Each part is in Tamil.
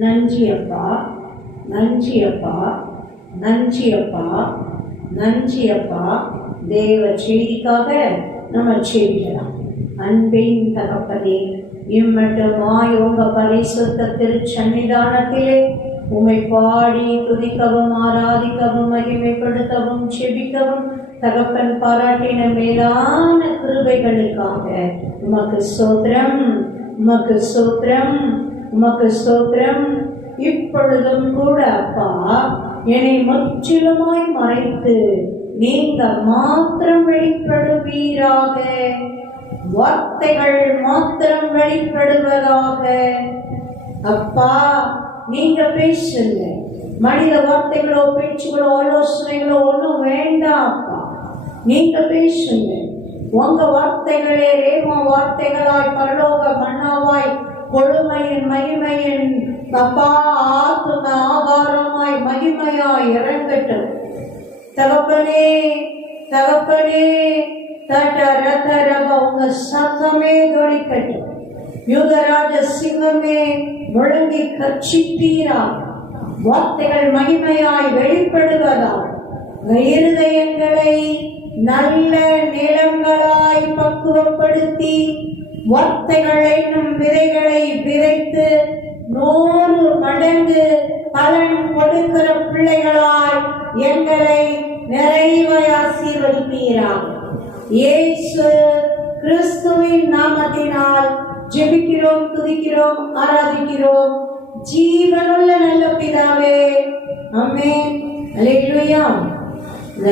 நன்றி அப்பா, நன்றி அப்பா, நன்றி அப்பா, நன்றி அப்பா. தேவ செய்திக்காக நம்ம செய்திக்கலாம். அன்பின் தகப்பனே, இம்மட்டுமாய் உங்க பரிசுத்த திருச்சன்னிதானத்திலே உம்மை பாடி துதிக்கவும் ஆராதிக்கவும் மகிமைப்படுத்தவும் செபிக்கவும் தகப்பன் பாராட்டின மேலான கிருபைகளுக்காக உமக்கு ஸ்தோத்திரம், உமக்கு ஸ்தோத்திரம், உமக்கு ஸ்தோத்திரம். இப்பொழுதும் கூட அப்பா, என்னை முற்றிலுமாய் மறைத்து நீங்க மாத்திரம் வெளிப்படுவீராக, வார்த்தைகள் மாத்திரம் வெளிப்படுவதாக. அப்பா, நீங்க பேசுங்க. மனித வார்த்தைகளோ பேச்சுகளோ ஆலோசனைகளோ ஒன்றும் வேண்டாம் அப்பா, நீங்க பேசுங்க. உங்க வார்த்தைகளே ரேமா வார்த்தைகளாய் பரலோக மன்னாவாய் கொழுமையின் மகிமையின் அப்பா ஆத்தும ஆகாரமாய் மகிமையாய் இறங்கட்டும். தகப்பனே, தகப்பனே, தட ரத ரப உங்க சத்தமே தொழிக்கட்டும். யுகராஜ சிங்கமே முழங்கி கட்சிப்பீராக, வார்த்தைகள் மகிமையாய் வெளிப்படுவதால் இருதயங்களை நல்ல நிலங்களாய் பக்குவப்படுத்தி வார்த்தைகள் என்னும் விதைகளை விதைத்து 100 மடங்கு பலன் கொடுக்கிற பிள்ளைகளாய் எங்களை நிறைவாய் ஆசீர்வதிப்பீராக. இயேசு கிறிஸ்துவின் நாமத்தினால் ஜெபிக்கிறோம், துதிக்கிறோம், ஆராதிக்கிறோம். ஜீவனுள்ள நல்ல பிதாவே, ஆமென். அல்லேலூயா. இந்த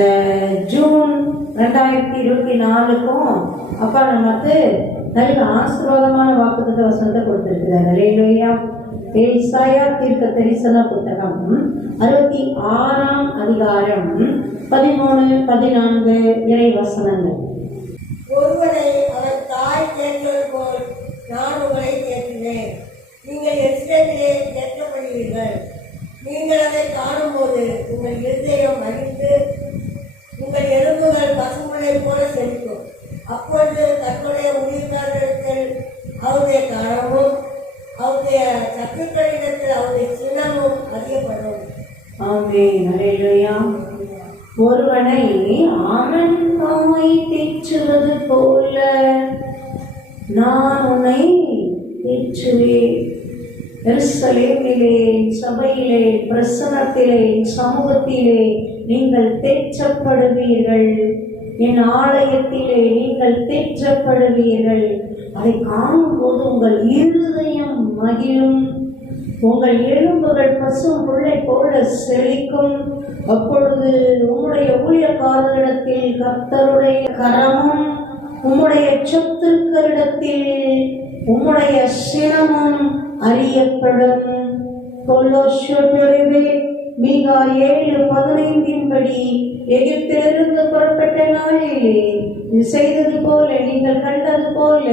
ஜூன் 2024க்கும் அப்பா நமக்கு நல்ல ஆசீர்வாதமான வாக்குத்தத்த வசனத்தை கொடுத்திருக்கிறார். அல்லேலூயா. ஏசாயா தீர்க்க தரிசன புத்தகம் 66ஆம் அதிகாரம் 13, 14 இறை வசனங்கள். ஒருவனை அவர் தாய் தேர்ந்தது போல் நான் உங்களை தேர்ந்தேன். நீங்கள் எருசலேமிலே தேற்றப்படுவீர்கள். நீங்கள் அதை காணும்போது உங்கள் இருதயம் மகிழ்ந்து உங்கள் எலும்புகள் பசும்புல்லை போல செழிக்கும். அப்பொழுது தன்னுடைய உயிர்காரத்தில் அவருடைய கனமும் அவருடைய சத்துக்களிடத்தில் அவருடைய சின்னமும் அறியப்படும். ஆமென். அல்லேலூயா. ஒருவனை ஆமன் தாய் தேற்றுவது போல நான் உன்னை தேற்றுவேன். எருசலேமிலே, சபையிலே, பிரசனத்திலே, சமூகத்திலே நீங்கள் தேற்றப்படுவீர்கள். என் ஆலயத்திலே நீங்கள் தேற்றப்படுவீர்கள். அதை காணும்போது உங்கள் இருதயம் மகிழும், உங்கள் எலும்புகள் பசும் புல்லை போல செழிக்கும். அப்பொழுது உம்முடைய ஊழியக்காரரிடத்தில் கர்த்தருடைய கரமும் உம்முடைய சத்துருக்களிடத்தில் உம்முடைய சினமும் அறியப்படும். மீகா 7:15 படி எகிப்திலிருந்து புறப்பட்ட நாளிலே இது செய்தது போல நீங்கள் கண்டது போல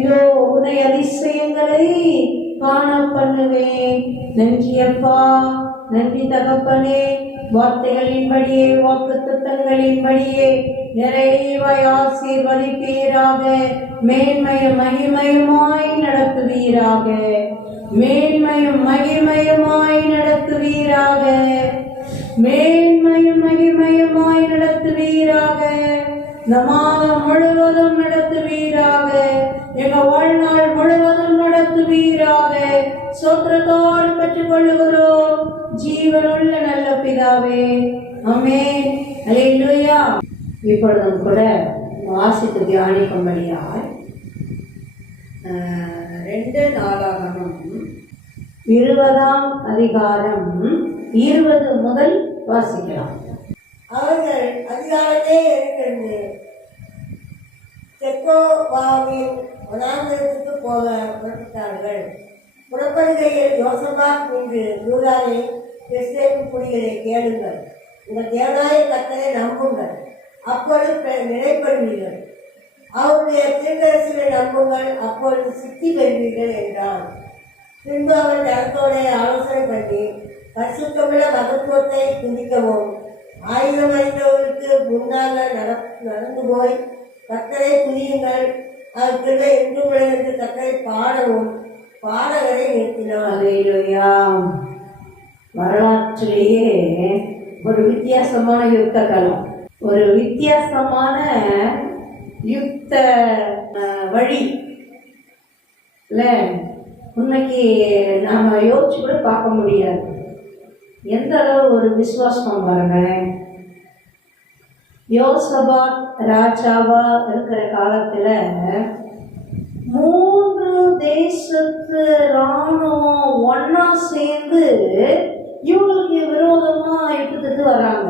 இதோ உன்னை அதிசயங்களை காண பண்ணுவேன். நன்றி அப்பா, நன்றி தகப்பனே. வார்த்தைகளின்படியே வாக்குத்தத்தங்களின்படியே நிறைவாய் ஆசீர்வதிப்பீராக. மேன்மையும் மகிமையுமாய் நடத்துவீராக. மேன்மையும் மகிமையுமாய் நடத்துவீராக. மேன்மையும் மகிமையுமாய் நடத்துவீராக. இந்த மாதம் முழுவதும் நடத்துவீராக. எங்க வாழ்நாள் முழுவதும் நடத்துவீராக. சோத்திரத்தோடு பெற்றுக் கொள்ளுகிறோம் ஜீவனுள்ள நல்ல பிதாவே, ஆமென். அல்லேலூயா. இப்பொழுதும் கூட வாசித்து தியானிக்கும்படியாய் 2 நாளாகமம் 20ஆம் அதிகாரம் 20 முதல் வாசிக்கலாம். அவர்கள் அதிகாரத்தை எழுந்திருந்து தெக்கோவாவின் வனாந்தரத்துக்கு போக புறப்பட்டார்கள். புறப்படுகையில் யோசபாத் என்று யூதாவே எருசலேம் குடிகளை கேளுங்கள், உங்கள் தேவனாய கர்த்தரை நம்புங்கள், அப்பொழுது நிலைப்படுவீர்கள். அவருடைய தீர்க்கதரிசிகளை நம்புங்கள், அப்பொழுது சித்தி பெறுவீர்கள் என்றார். பின்பு அவர் ஜனத்தோட ஆலோசனை பண்ணி பரிசுத்தமுள்ள மகத்துவத்தை துதிக்கவும் 1000 அறிந்தவர்களுக்கு முன்னாக நடந்து போய் கர்த்தரை துதியுங்கள், அவர் கிருபை என்றும் என்று கர்த்தரை பாடவும் பாடகரை நிறுத்தினார். அல்லேலூயா. வரலாற்றிலேயே ஒரு வித்தியாசமான யுத்த களம், ஒரு வித்தியாசமான யுத்த வழி இல்ல. உண்மைக்கு நாம யோசிச்சு கூட பார்க்க முடியாது எந்த அளவு ஒரு விசுவாசம் பாருங்க. யோசபாத் ராஜாவா இருக்கிற காலத்துல 3 தேசத்து ராணுவம் ஒன்னா சேர்ந்து இவங்களுக்கு விரோதமா யுத்தத்துக்கு வராங்க.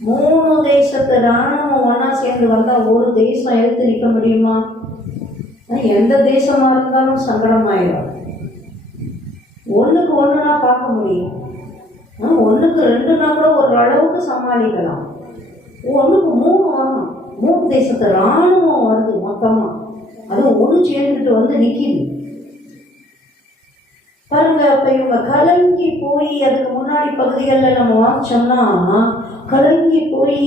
3 தேசத்து ராணுவம் ஒன்னா சேர்ந்து வந்தா ஒரு தேசம் எடுத்து நிற்க முடியுமா? எந்த தேசமா இருந்தாலும் சங்கடமாயிடும். ஒண்ணுக்கு ஒண்ணுனா பார்க்க முடியும், ஒண்ணுக்கு 2னா கூட ஒரு அளவுக்கு சமாளிக்கலாம். ஒண்ணுக்கு 3 வரணும். 3 தேசத்து ராணுவம் வருது மொத்தமா, அது ஒண்ணு சேர்ந்துட்டு வந்து நிக்குது பாருங்க. அப்ப இவங்க கலங்கி போய், அதுக்கு முன்னாடி பகுதிகளில் நம்ம வாங்கிச்சோம்னா கலங்கி போய்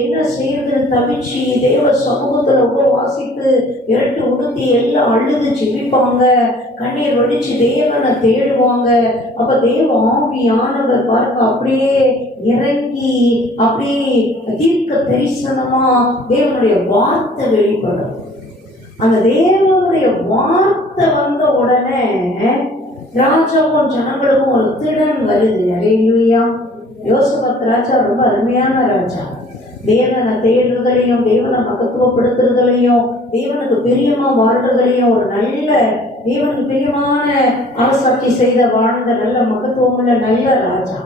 என்ன செய்யறதுன்னு தவிச்சு தேவ சமூகத்துல வாசித்து இரட்டு உடுத்தி எல்லாம் அழுது செவிப்பாங்க, கண்ணீர் வடிச்சு தேவனை தேடுவாங்க. அப்ப தேவ ஆவியானவர் பாருங்க அப்படியே இறங்கி அப்படியே தீர்க்க தரிசனமா தேவனுடைய வார்த்தை வெளிப்படும். அந்த தேவனுடைய வார்த்தை வந்த உடனே ராஜாவும் ஜனங்களுக்கும் ஒரு திடன் வருது. அல்லேலூயா. யோசபாத் ராஜா ரொம்ப அருமையான ராஜா. தேவனை தேடுறதுலையும் தேவனை மகத்துவப்படுத்துறதுலையும் தேவனுக்கு பிரியமா வாழ்றதுலையும் ஒரு நல்ல தேவனுக்கு பிரியமான அரசாட்சி செய்த வாழ்ந்த நல்ல மகத்துவமுள்ள நல்ல ராஜா.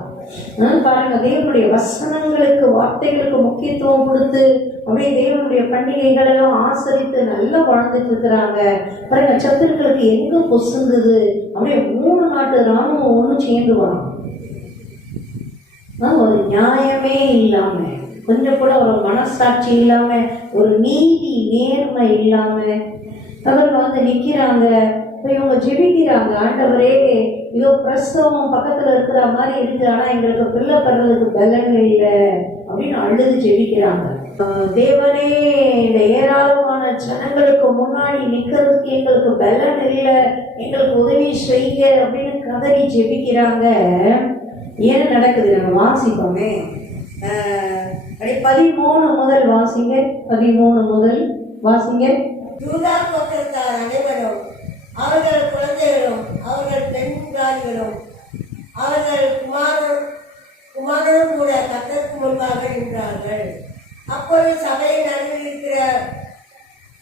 பாருங்க, தேவனுடைய வசனங்களுக்கு வார்த்தைகளுக்கு முக்கியத்துவம் கொடுத்து அப்படியே தேவனுடைய பண்டிகைகள் எல்லாம் ஆசரித்து நல்லா வாழ்ந்துட்டு இருக்கிறாங்க. பாருங்க, சத்துருக்களுக்கு எங்க பொசுந்தது அப்படியே 3 நாட்டு ராணுவம் ஒண்ணு சேர்ந்து வரும். ஒரு நியாயமே இல்லாம, கொஞ்சம் கூட ஒரு மனசாட்சி இல்லாம, ஒரு நீதி நேர்மை இல்லாம அவர்கள் வந்து நிக்கிறாங்க. இப்போ இவங்க ஜெபிக்கிறாங்க, ஆண்டவரே இதோ பிரசவம் பக்கத்துல இருக்கிற மாதிரி இருக்கு, ஆனா எங்களுக்கு பிள்ளை பெறதுக்கு பலன் இல்லை அப்படின்னு அழுது ஜெபிக்கிறாங்க. தேவனே, இந்த ஏராளமான ஜனங்களுக்கு முன்னாடி நிக்கிறதுக்கு எங்களுக்கு பலன் இல்லை, எங்களுக்கு உதவி செய்ய அப்படின்னு கதறி ஜெபிக்கிறாங்க. ஏன் நடக்குது நம்ம வாசிப்போமே. 13 முதல் வாசிங்க. 13 முதல் வாசிங்க. யூதா கோத்திரத்தார் அனைவரும், அவர்கள் குழந்தைகளும் அவர்கள் பெண்களும் அவர்கள் குமாரனும் கூட கர்த்தருக்கு முன்பாக நின்றார்கள். அப்பொழுது சபையின் நடுவில் இருக்கிற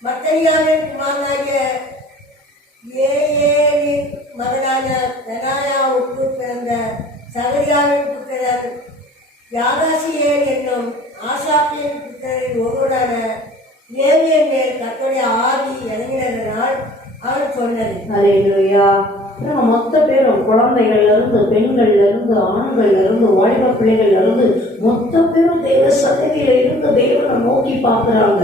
மத்தனியாவின் குமாரனாகிய ஏலின் மகனான பெனாயாவுக்கு பிறந்த சகரியாவின் புத்திரர் யாகாசியேல் என்னும் ஆசாப்பியின் புத்திரரின் ஒருவரான லேவியன் மேல் கர்த்தருடைய ஆவி இறங்கினதனால் அவன் சொன்னது. அல்லேலூயா. மொத்த பேரும் குழந்தைகள்ல இருந்து பெண்கள்ல இருந்து ஆண்கள்ல இருந்து வாலிப பிள்ளைகள்ல இருந்து மொத்த பேரும் தேவ சன்னதியில இருந்து தேவனை நோக்கி பார்க்கிறாங்க.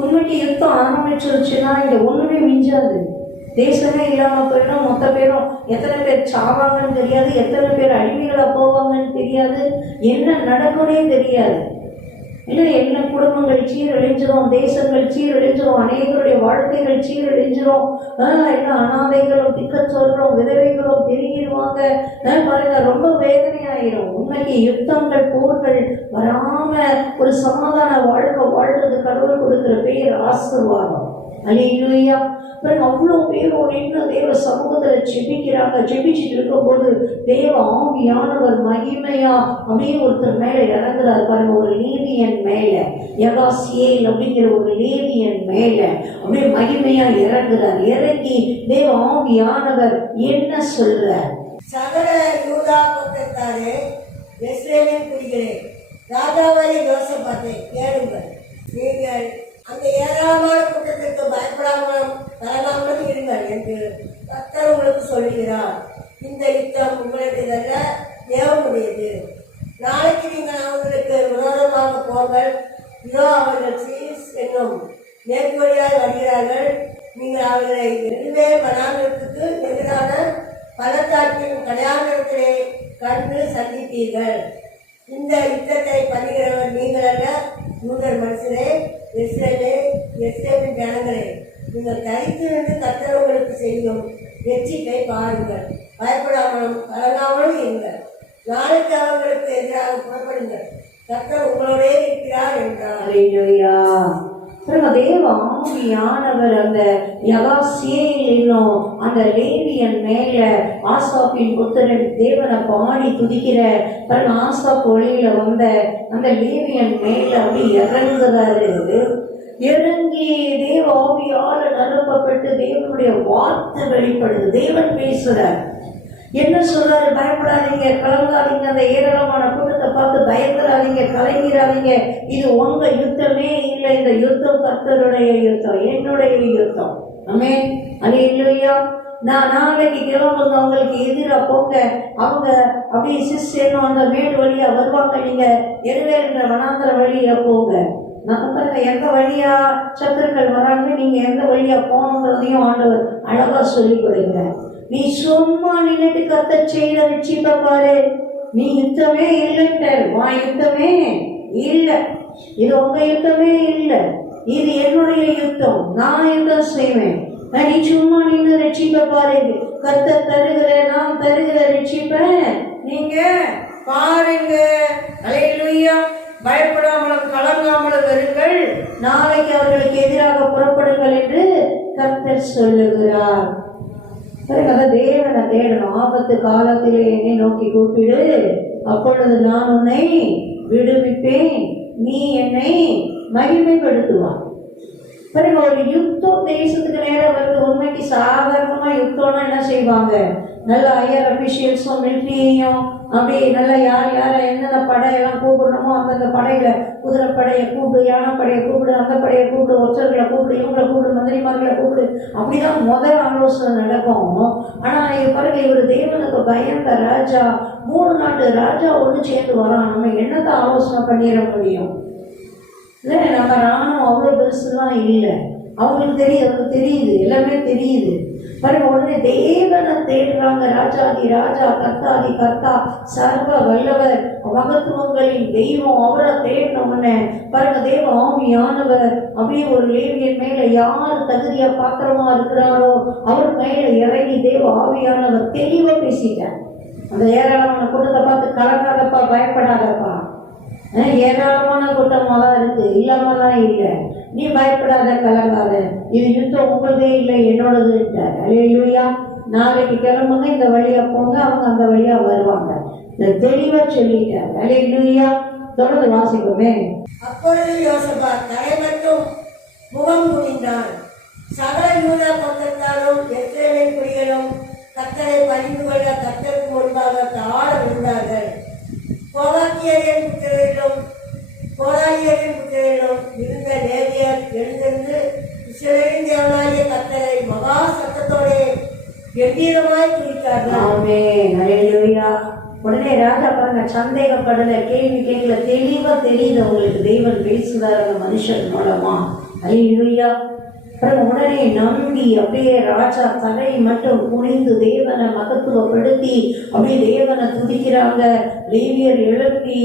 உண்மைக்கு யுத்தம் ஆரம்பிச்சிருச்சுன்னா இங்க ஒண்ணுமே மிஞ்சாது, தேசமே இல்லாம போயிடும். மொத்த பேரும் எத்தனை பேர் சாவாங்கன்னு தெரியாது, எத்தனை பேர் அடிமைகளா போவாங்கன்னு தெரியாது, என்ன நடக்கும்னே தெரியாது. இல்லை, என்ன குடும்பங்கள் சீரழிஞ்சிரும், தேசங்கள் சீரழிஞ்சிரும், அநேகருடைய வாழ்க்கைகள் சீரழிஞ்சிரும். எல்லாம் அனாதைகளும் திக்கச்சொல்லும் விதவைகளும் பெருகிடுவாங்க. பாருங்க, ரொம்ப வேதனையாயிரும். உண்மைக்கு யுத்தங்கள் போர்கள் வராம ஒரு சமாதான வாழ்க்கை வாழ்றது கடவுள் கொடுக்கிற பேர் ஆசீர்வாதம். அல்லேலூயா. அவ்வளோ பேரும் நின்று தேவ சமூகத்துல ஜெபிக்கிறாங்க. ஜெபிச்சுட்டு இருக்கும்போது தேவ ஆவியானவர் மகிமையா அப்படியே ஒருத்தர் மேல இறங்குறாரு பாருங்க. ஒரு லேவியன் மேல, யகாசியேல் அப்படிங்கிற ஒரு லேவியன் மேல அப்படியே மகிமையா இறங்குறார். இறங்கி தேவ ஆவியானவர் என்ன சொல்றார்? சகல யூதா கோத்திரத்தாரே, எஸ்ரேலின் குடிகளே, ராஜாவாகிய யோசபாத்தை கேளுங்கள். நீங்கள் அந்த ஏராளமான கூட்டத்திற்கு பயப்படாமலும் தரலாமலும் இருங்கள் என்று கர்த்தர் உங்களுக்கு சொல்கிறார். இந்த யுத்தம் உங்களுடையதல்ல, தேவனுடையது. நாளைக்கு நீங்கள் அவர்களுக்கு விரோதமாக போங்கள். இதோ அவர்கள் சீஸ் என்னும் மேற்கு வழியால் வருகிறார்கள். நீங்கள் அவர்களை எதுவே வனாந்திரத்துக்கு எதிரான பள்ளத்தாக்கின் கடையாளத்திலே கண்டு சந்திப்பீர்கள். இந்த யுத்தத்தை பண்ணுகிறவர் நீங்கள் அல்ல, யூதர் மனுஷரே, எஸ்ரேலின் ஜனங்களே. நீங்கள் தரித்திருந்து கர்த்தர் உங்களுக்கு செய்யும் வெற்றியை பாருங்கள். பயப்படாமலும் கலங்காமலும் இருங்கள். நாளைக்கு அவங்களுக்கு எதிராக புறப்படுங்கள். கர்த்தர் உங்களோடே இருக்கிறார் என்றார். அல்லேலூயா. தேவ ஆவியானவர் அந்த யகாசியேல் என்னும் அந்த லேவியன் மேல ஆசாப்பின் புத்திரன் தேவனை பாடி துதிக்கிற ஆசாப் ஒளியில வந்த அந்த லேவியன் மேல அப்படி இறங்குறாரு. இறங்கி தேவ ஆவியால நிரப்பப்பட்டு தேவனுடைய வார்த்தை வெளிப்படுது. தேவன் பேசுறார். என்ன சொல்றாரு? பயப்படாதீங்க, கலங்காதீங்க, அந்த ஏராளமான கூட்டத்தை பார்த்து பயப்படாதீங்க, கலங்கிறாதீங்க. இது உங்க யுத்தமே இல்லை, இந்த யுத்தம் கர்த்தருடைய யுத்தம், என்னுடைய யுத்தம். ஆமென். அல்லேலூயா. நான் நாளைக்கு கிளம்புங்க, அவங்களுக்கு எதிராக போங்க. அவங்க அப்படியே சிஸ்டர்னு அந்த மேடு வழியா வருவாங்க, நீங்க என்ற வனாந்தர வழியில போங்க. நான் பாருங்க, எந்த வழியா சத்துருக்கள் வராங்க, நீங்க எந்த வழியா போகணுங்கிறதையும் ஆண்டவர் அழகா சொல்லி கொடுங்க. நீ சும்மா நின்னுட்டு கர்த்தர் செய்த ரட்சிப்பை பாரு. நீ யுத்தமே இல்லைன்ற, வா யுத்தமே இல்லை, இது உங்க யுத்தமே இல்லை, இது என்னுடைய யுத்தம், நான் யுத்தம் செய்வேன். நீ சும்மா நின்று ரட்சிப்பை பாரு. கர்த்தர் தருகிற, நான் தருகிற ரட்சிப்பை நீங்க பாருங்க. அல்லேலூயா. பயப்படாமலும் கலங்காமலும் வருங்கள், நாளைக்கு அவர்களுக்கு எதிராக புறப்படுங்கள் என்று கர்த்தர் சொல்லுகிறார். தேவனை தேடணும். ஆபத்து காலத்திலே என்னை நோக்கி கூப்பிடு, அப்பொழுது நான் உன்னை விடுவிப்பேன், நீ என்னை மகிமைப்படுத்துவான். பிறகு ஒரு யுத்தம் தேசத்துக்கு நேரம் வருது. உண்மைக்கு சாதாரணமா யுத்தம்னா என்ன செய்வாங்க? நல்ல ஹையர் அபிஷியல்ஸும் மிலிட்ரியையும் அப்படி நல்லா யார் யாரை என்னென்ன படையெல்லாம் கூப்பிடணுமோ அந்தந்த படையில குதிரைப்படையை கூப்பிடு, யானைப்படையை கூப்பிடு, அந்த படையை கூப்பிடு, ஒற்றர்களை கூப்பிடு, இவங்களை கூப்பிடு, மந்திரிமார்களை கூப்பிடு, அப்படிதான் முதல் ஆலோசனை நடக்கும். ஆனா பிறகு இவர் தேவனுக்கு பயந்த ராஜா, 3 நாட்டு ராஜா ஒன்று சேர்ந்து வரான். நம்ம என்னத்தை ஆலோசனை பண்ணிட முடியும்? இல்லை, நம்ம ராணுவம் அவ்வளோ பெருசுலாம் இல்லை. அவங்களுக்கு தெரியுது, எல்லாமே தெரியுது. பாருங்க, உடனே தேவனை தேடுறாங்க. ராஜாதி ராஜா, கர்த்தாதி கர்த்தா, சர்வ வல்லவர், மகத்துவங்களின் தெய்வம், அவரை தேடின உடனே பாருங்க, தேவ ஆவியானவர் அப்படியே ஒரு லேவியன் மேல யார் தகுதியா பாத்திரமா இருக்கிறாரோ அவர் மேல இறங்கி தேவ ஆவியானவர் தெளிவா பேசிட்டார். அந்த ஏராளமான கூட்டத்தை பார்த்து கலங்காதப்பா, பயப்படாதப்பா, ஏராளமான கூட்டமாக தான் இருக்கு, இல்லாம தான் இல்லை, நீ பயப்படாத, கலங்காத, இது யுத்தம் உங்களதே இல்லை, என்னோடது. அல்லேலூயா. நாளைக்கு கிளம்புங்க, இந்த வழியா போங்க, அவங்க அந்த வழியா வருவாங்க. இந்த தெளிவா சொல்லிட்டார். அல்லேலூயா. தொடர்ந்து வாசிப்போமே. அப்பொழுது யோசபாத் தலை மட்டும் முகம் குனிந்தான். சகல யூதா பக்கத்தாலும் எருசலேமின் குடிகளும் கர்த்தரை பணிந்து கொள்ள கர்த்தருக்கு முன்பாக தாழ விழுந்தார்கள். கோலாத்தியரின் புத்திரரிலும் கோலாலியரின் புத்திரரிலும் இருந்த லேவியர் எழுந்திருந்து இஸ்ரவேலின் தேவனாகிய கர்த்தரை மகா சத்தத்தோடு கம்பீரமாய் துதித்தார்கள். ஆமென். அல்லேலூயா. உடனே ராஜா பாருங்க, சந்தேகப்படல, கேள்வி கேட்கல, தெளிவா தெரியுது உங்களுக்கு தேவன் பேசுகிறார் அந்த மனுஷன் மூலமா. அல்லேலூயா. உடனே நம்பி அப்படியே ராஜா தலை மட்டும் குனிந்து தேவனை மகத்துவப்படுத்தி அப்படியே தேவனை துதிக்கிறாங்க. லேவியர் எழுப்பி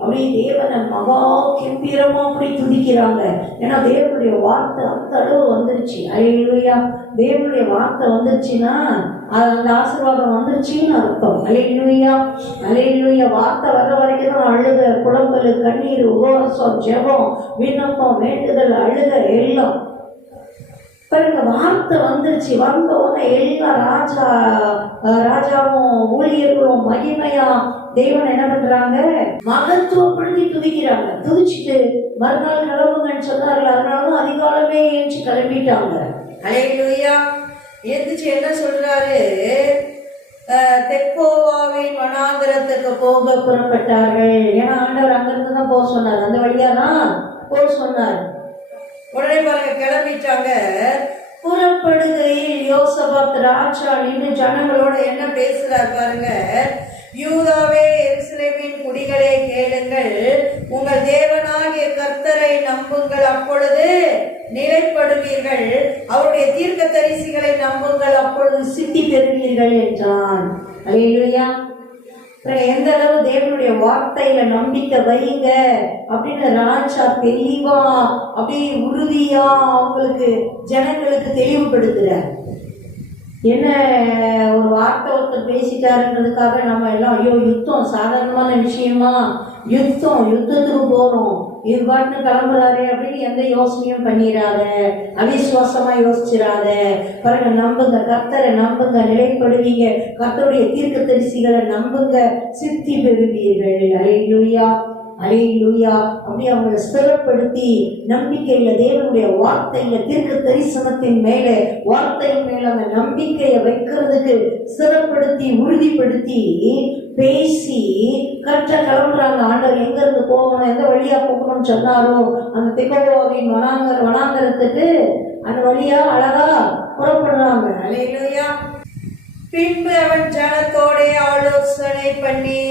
அப்படியே தேவனை மகா கம்பீரமா அப்படி துதிக்கிறாங்க. ஏன்னா தேவனுடைய வார்த்தை அந்த அளவு வந்துருச்சு. அல்லேலூயா. தேவனுடைய வார்த்தை வந்துருச்சுன்னா அந்த ஆசீர்வாதம் வந்துருச்சுன்னு அர்த்தம். அல்லேலூயா. அல்லேலூயா. வார்த்தை வர்ற வரைக்கும் தான் அழுக, புலம்பல், கண்ணீர், உபவாசம், ஜெபம், விண்ணப்பம், வேண்டுதல், அழுக எல்லாம். பாருங்க, வார்த்தை வந்துருச்சு. வந்த உடனே எல்லா ராஜாவும் ஊழியர்களும் மகிமையா தேவன் என்ன பண்றாங்க? மகத்துவப்படுத்தி துதிக்கிறாங்க. துதிச்சுட்டு மறுநாள் கிளம்புங்கன்னு சொன்னார்கள். அதனாலதான் அதிகாலமே ஏஞ்சி கிளம்பிட்டாங்க. அல்லேலூயா. எந்திரிச்சு என்ன சொல்றாரு? தெக்கோவாவின் வனாந்தரத்துக்கு போக புறப்பட்டார்கள். ஏன்னா ஆண்டவர் அங்கிருந்து தான் போக சொன்னார், அந்த வழியா தான் போக சொன்னார். உடனே பாருங்க, கிளம்பிட்டாங்க. புறப்படுகையில் யோசபாத் ராஜா நின்று ஜனங்களோட என்ன பேசுறார் பாருங்க. யூதாவே, எருசலேமின் குடிகளே கேளுங்கள், உங்கள் தேவனாகிய கர்த்தரை நம்புங்கள், அப்பொழுது நிலைப்படுவீர்கள். அவருடைய தீர்க்க தரிசிகளை நம்புங்கள், அப்பொழுது சித்தி பெறுவீர்கள் என்றான். அல்லேலூயா. எந்த அளவு தேவனுடைய வார்த்தையில நம்பிக்கை வைங்க அப்படின்னு ராஜா தெளிவா அப்படியே உறுதியா அவங்களுக்கு ஜனங்களுக்கு தெளிவுபடுத்துறார். என்ன ஒரு வார்த்தை ஒருத்தர் பேசிட்டாருன்றதுக்காக நம்ம எல்லாம் ஐயோ யுத்தம் சாதாரணமான விஷயமா, யுத்தத்துக்கு போறோம் இது பாட்டுன்னு கிளம்புறாரு அப்படின்னு எந்த யோசனையும் பண்ணிடாத, அவிசுவாசமா யோசிச்சிடாத. பாருங்க, நம்புங்க, கர்த்தரை நம்புங்க, நிலைப்படுவீங்க. கர்த்தருடைய தீர்க்க தரிசிகளை நம்புங்க, சித்தி பெறுவீர்கள். அல்லேலூயா, அல்லேலூயா. அப்படி அவங்களை ஸ்திரப்படுத்தி நம்பிக்கையில தேவனுடைய வார்த்தையில தீர்க்க தரிசனத்தின் மேல வார்த்தையின் மேல அந்த நம்பிக்கையை வைக்கிறதுக்கு ஸ்திரப்படுத்தி உறுதிப்படுத்தி பேசி கரெக்டா கிளம்புறாங்க. ஆண்டவர் எங்க இருந்து போகணும், எந்த வழியா போகணும்னு சொன்னாரோ அந்த தெக்கோவாவின் வனாந்தரத்துக்கு அந்த வழியா அழகா புறப்படுறாங்க. அல்லேலூயா. பின்பு அவன் ஜனத்தோட ஆலோசனை பண்ணி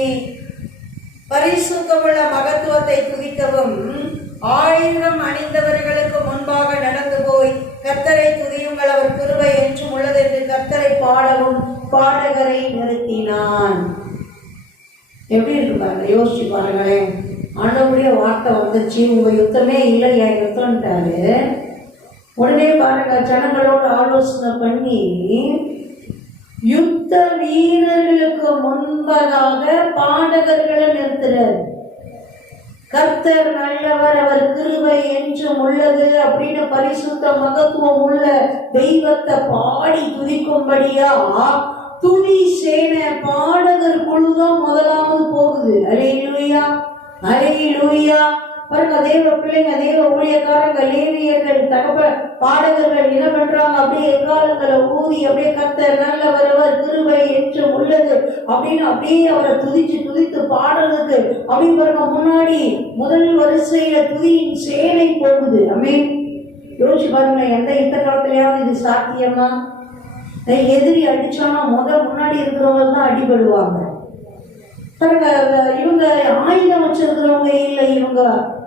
பரிசுத்தமுள்ள மகத்துவத்தை துதிக்கவும் 1000 அணிந்தவர்களுக்கு முன்பாக நடந்து போய் கர்த்தரை துதியுங்கள், அவர் கிருபை என்றும் உள்ளது என்று கர்த்தரை பாடவும் பாடகரை நிறுத்தினான். எப்படி இருக்கு பாருங்க, யோசிச்சு பாருங்களேன். ஆண்டவருடைய வார்த்தை வந்துச்சு, உங்க யுத்தமே இல்லை, என் யுத்தம்ட்டாரு. உடனே பாருங்க, ஜனங்களோட ஆலோசனை பண்ணி யுத்த வீரர்களுக்கு முன்பதாக பாடகர்களை நிறுத்துறார். கர்த்தர் நல்லவர், அவர் கிருபை என்றும் உள்ளது அப்படின்னு பரிசுத்த மகத்துவம் உள்ள தெய்வத்தை பாடி துதிக்கும்படியா துதி சேனை பாடகர் குழுதான் முதலாவது போகுது. அல்லேலூயா, அல்லேலூயா. பாருங்க, தேவ பிள்ளைங்க, தேவ ஊழியக்காரங்க, லேவியர்கள், தகப்ப பாடகர்கள் என்ன பண்றாங்க, அப்படியே எக்காலங்களை ஊதி அப்படியே கர்த்தர் நல்லவர், அவர் கிருபை என்று உள்ளது அப்படின்னு அப்படியே அவரை துதித்து பாடுறதுக்கு அப்படி பாருங்க, முன்னாடி முதல் வரிசையில துதியின் சேனை போகுது. ஆமென். யோசிச்சு பாருங்க, எந்த யுத்த காலத்திலேயாவது இது சாத்தியமா? எதிரி அடிச்சானா முன்னாடி இருக்கிறவங்க தான் அடிபடுவாங்க. இவங்க ஆயுதம் வச்சிருக்கிறவங்க இல்லை, இவங்க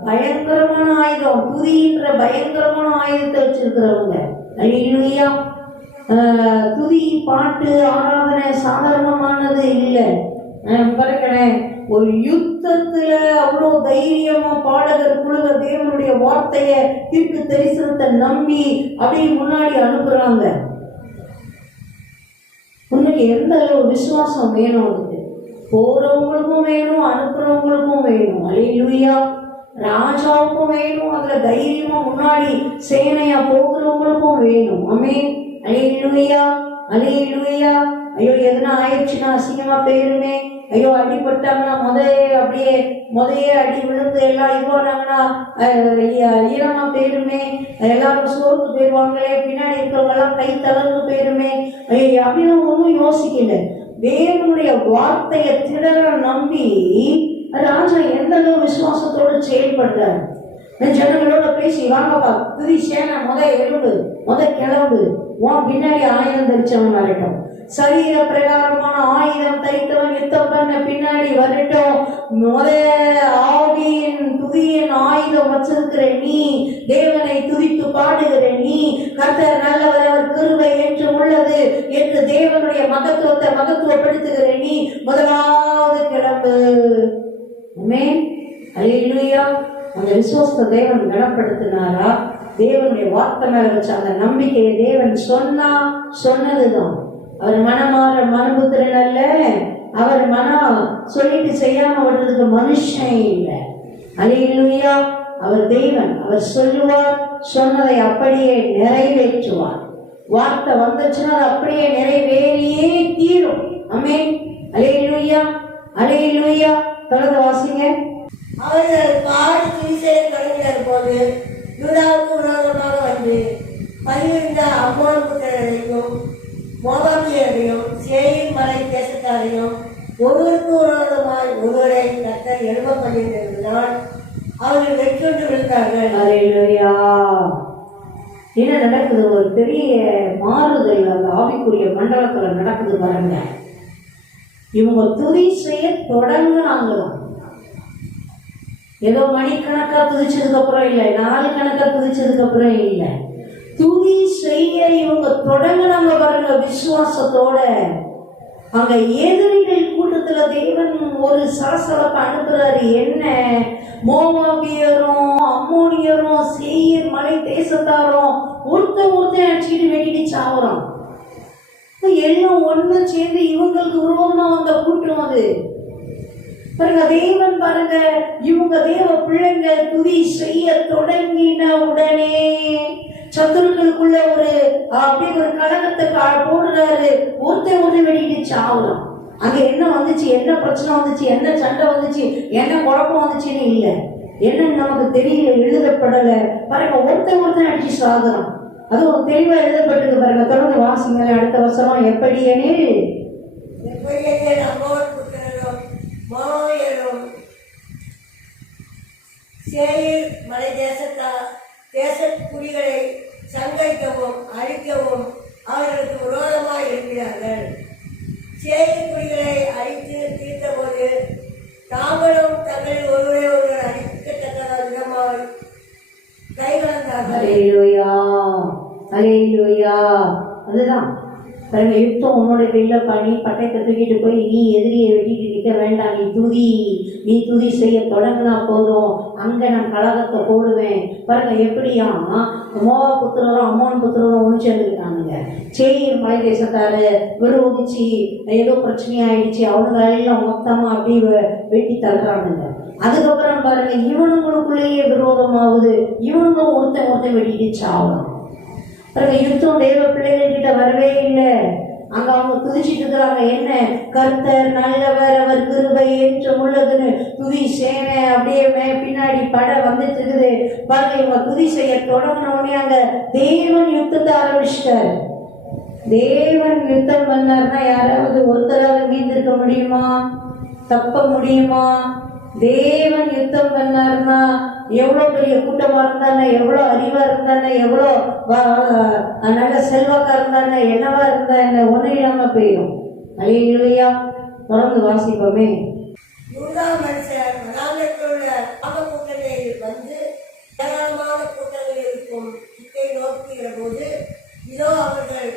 பயங்கரமான ஆயுதம், துதின்ற பயங்கரமான ஆயுதத்தை வச்சிருக்கிறவங்க. அல்லேலூயா. துதி பாட்டு ஆராதனை சாதாரணமானது இல்லை. பாருங்களேன், ஒரு யுத்தத்துல அவ்வளோ தைரியமா பாடகர் குழுவ தேவனுடைய வார்த்தைய தீர்க்க தரிசனத்தை நம்பி அப்படியே முன்னாடி அனுப்புறாங்க. உனக்கு எந்த அளவு விசுவாசம் வேணும்? அதுக்கு போறவங்களுக்கும் வேணும், அனுப்புறவங்களுக்கும் வேணும். அல்லேலூயா. ராஜாவுக்கும் வேணும், அதுல தைரியமா முன்னாடி சேனையா போகிறவங்களுக்கும் வேணும். ஆமென். அல்லேலூயா, அல்லேலூயா. ஐயோ எதுனா ஆயிடுச்சுன்னா அசிங்கமா போயிருமே, ஐயோ அடிபட்டாங்கன்னா முதையே அடி விழுந்து எல்லாம் இதுவானாங்கன்னா ஈரமா போயிருமே, எல்லாரும் சோர்ந்து போயிடுவாங்களே, பின்னாடி இருக்கிறவங்க எல்லாம் கை தளர்ந்து போயிருமே அப்படின்னு ஒன்றும் யோசிக்கல. தேவனுடைய வார்த்தையை திடற நம்பி ராஜா எந்த அளவு விசுவாசத்தோடு செயல்பட்டார். ஜனங்களோட பேசி, வாங்கப்பா துதி சேனை எலும்பு கிளம்பு, உன் பின்னாடி ஆயுதம் தரிச்சவன் வரட்டும், சரீர பிரகாரமான ஆயுதம் தைத்தவன் யுத்தம் பண்ண பின்னாடி வரட்டும், ஆவியின் துதியின் ஆயுதம் வச்சிருக்கிற நீ, தேவனை துதித்து பாடுகிற நீ, கர்த்தர் நல்லவர், அவர் கிருபை என்று உள்ளது என்று தேவனுடைய மகத்துவப்படுத்துகிற நீ முதலாவது கிளம்பு. ஆமென். அல்லேலூயா. அந்த விசுவாசத்தை தேவன் கனப்படுத்தினாரா? தேவனுடைய வார்த்தை மேல வச்ச அந்த நம்பிக்கையை தேவன் சொன்னதுதான். அவர் மனபுத்திரன் அல்ல, அவர் சொல்லிட்டு செய்யாம விடுறதுக்கு மனுஷன் இல்லை. அல்லேலூயா. அவர் தேவன், அவர் சொல்லுவார், சொன்னதை அப்படியே நிறைவேற்றுவார். வார்த்தை வந்துச்சுன்னா அது அப்படியே நிறைவேறியே தீரும். ஆமென். அல்லேலூயா, அல்லேலூயா. தொடர்ந்து வாசிங்க. அவர்கள் பாடி துதிசெய்ய தொடங்கின போது யூதாவுக்கு விரோதமாக வந்து பலியிட்ட அம்மோன் புத்திரரையும் மோவாபியரையும் சேயீர் மலை தேசத்தாரையும் ஒருவருக்கு விரோதமாய் ஒருவரை கர்த்தர் எழும்ப பண்ணியிருந்ததால் அவர்கள் வெற்றி விழுந்தார்கள். அல்லேலூயா. என்ன நடக்குது? ஒரு பெரிய மாறுதல் அந்த ஆவிக்குரிய மண்டலத்துல நடக்குது பாருங்க. இவங்க துதி செய்ய தொடங்குனாங்களாம். ஏதோ மணிக்கணக்கா துதிச்சதுக்கு அப்புறம் இல்லை, நாலு கணக்கா துதிச்சதுக்கு அப்புறம் இல்லை, துதி செய்ய இவங்க தொடங்குனாங்க பாருங்க. விசுவாசத்தோட அங்க எதிரிகள் கூட்டத்துல தேவன் ஒரு சலசலப்பை அனுப்புறாரு. என்ன, மோவாபியரும் அம்மோனியரும் சேயீர் மலை தேசத்தாரும் ஒருத்தன் அடிச்சுட்டு வெட்டிட்டு சாவுறான். எல்லாம் ஒண்ணு சேர்ந்து இவங்களுக்கு விரோதமா வந்த கூட்டம் அது. பாருங்க, தேவன் பாருங்க, இவங்க தேவ பிள்ளைங்க துதி செய்ய தொடங்கின உடனே சத்துருக்களுக்குள்ள அப்படியே ஒரு கலகத்தை போடுறாரு. ஒருத்தன் வெட்டிட்டு சாவுறான். அங்க என்ன வந்துச்சு, என்ன பிரச்சனை வந்துச்சு, என்ன சண்டை வந்துச்சு, என்ன குழப்பம் வந்துச்சுன்னு இல்லை, என்னன்னு நமக்கு தெரியல, எழுதப்படலை. பாருங்க, ஒருத்தன் அடிச்சு சாகுறான். அது ஒரு தெளிவா எழுதப்பட்டிருக்கு பாருங்க. தொடர்ந்து வாசிங்க அடுத்த வசனம். எப்படியெனில் சேயீர் மலை தேசக்குடிகளை சங்கரிக்கவும் அழிக்கவும் அவர்களுக்கு விரோதமாக இருக்கிறார்கள். சேயீர் குடிகளை அழித்து தீர்த்த போது தாங்களும் தங்களில் ஒருவரை ஒருவர் அழிக்கத்தக்க விதமாக கைகலந்தார்கள். அதுதான் பாருங்க, யுத்தம் உன்னோட கையில பண்ணி பட்டயத்தை தூக்கிட்டு போய் நீ எதிரியை வெட்டிட்டு நிற்க வேண்டாம், நீ துதி செய்ய தொடங்கினா போதும், அங்க நான் கலகத்தை போடுவேன். பாருங்க எப்படியா மோவா புத்திரரும் அம்மோன் புத்திரரும் ஒன்று சேர்ந்துக்கிட்டானுங்க. சேயீர் மலை தேசத்தாரு விரோதிச்சு ஏதோ பிரச்சனையாயிடுச்சு, அவங்க எல்லாம் மொத்தமா அப்படி வெட்டி தள்ளுறானுங்க. அதுக்கப்புறம் பாருங்க, இவனுங்களுக்குள்ளேயே விரோதமாகுது, இவனுங்க ஒருத்தன் வெட்டிட்டு சாவலாம். பாருங்க, யுத்தம் தேவ பிள்ளைகள் கிட்ட வரவே இல்லை. அங்க அவங்க துதிச்சிட்டு இருக்கிறாங்க. என்ன, கர்த்தர் நல்லவர், அவர் கிருபை என்று உள்ளதுன்னு துதி சேனை அப்படியே பின்னாடி பட வந்துட்டு இருக்குது. பாருங்க, இவங்க துதி செய்ய தொடங்கினோடனே அங்க தேவன் யுத்தத்தை ஆரம்பிச்சிட்டாரு. தேவன் யுத்தம் பண்ணார்னா யாராவது ஒருத்தராக மீந்திருக்க முடியுமா, தப்ப முடியுமா? தேவன் யுத்தம் பண்ணார்னா எவ்வளவு பெரிய கூட்டமா இருந்தானே, எவ்வளவு அறிவா இருந்தானே, எவ்வளவு நல்ல செல்வாக்கா இருந்தானே, என்னவா இருந்தா என்ன, ஒண்ணு இல்லாம போயிடும். அல்லேலூயா. தொடர்ந்து வாசிப்போமே. மனுஷர் மனாந்தரத்திலுள்ள கூட்டங்களில் வந்து ஏராளமான கூட்டங்கள் இருக்கும் இதை நோக்குகிற போது இதோ அவர்கள்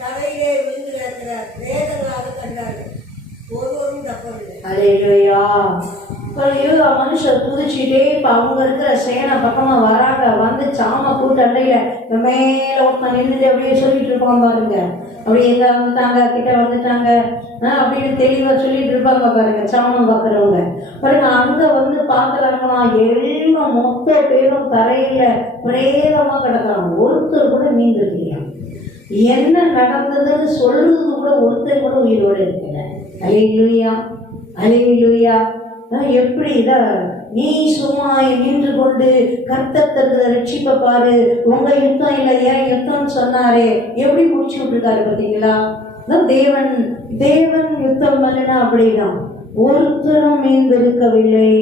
தலையிலே விழுந்து கிடக்கிற வேதங்களாக கண்டார்கள். ஒருவரும் தப்பவில்லை. அல்லேலூயா. மனுஷர் துதிச்சுட்டே இப்ப அவங்க இருக்கிற சேனை பக்கமா வராங்க. வந்து சாம கூட்டண்டையில மேல ஒருத்தன் நின்றுட்டு அப்படியே சொல்லிட்டு இருப்பான் பாருங்க. அப்படி எங்க வந்துட்டாங்க, கிட்ட வந்துட்டாங்க அப்படின்னு தெளிவா சொல்லிட்டு இருப்பாங்க பாருங்க சாமம் பாக்குறவங்க. பாருங்க, அங்க வந்து பாக்குறாங்கன்னா எல்லாம் மொத்த பேரும் தரையில பிரேதமா கிடக்குறாங்க. ஒருத்தர் கூட மீந்திருக்கலையா, என்ன நடந்ததுன்னு சொல்றது கூட ஒருத்தர் கூட உயிரோடு இருக்கல. அல்லேலூயா. எப்படி நீ சும்மா நின்று கொண்டு கர்த்தர் தருகிற ரட்சிப்பை பாரு, உங்க யுத்தம் இல்லை ஏன் யுத்தம்னு சொன்னாரே, எப்படி முடிச்சு விட்டுருக்காரு பார்த்தீங்களா? தேவன் யுத்தம் பண்ணனா அப்படிதான், ஒருத்தரும் மீந்திருக்கவில்லை,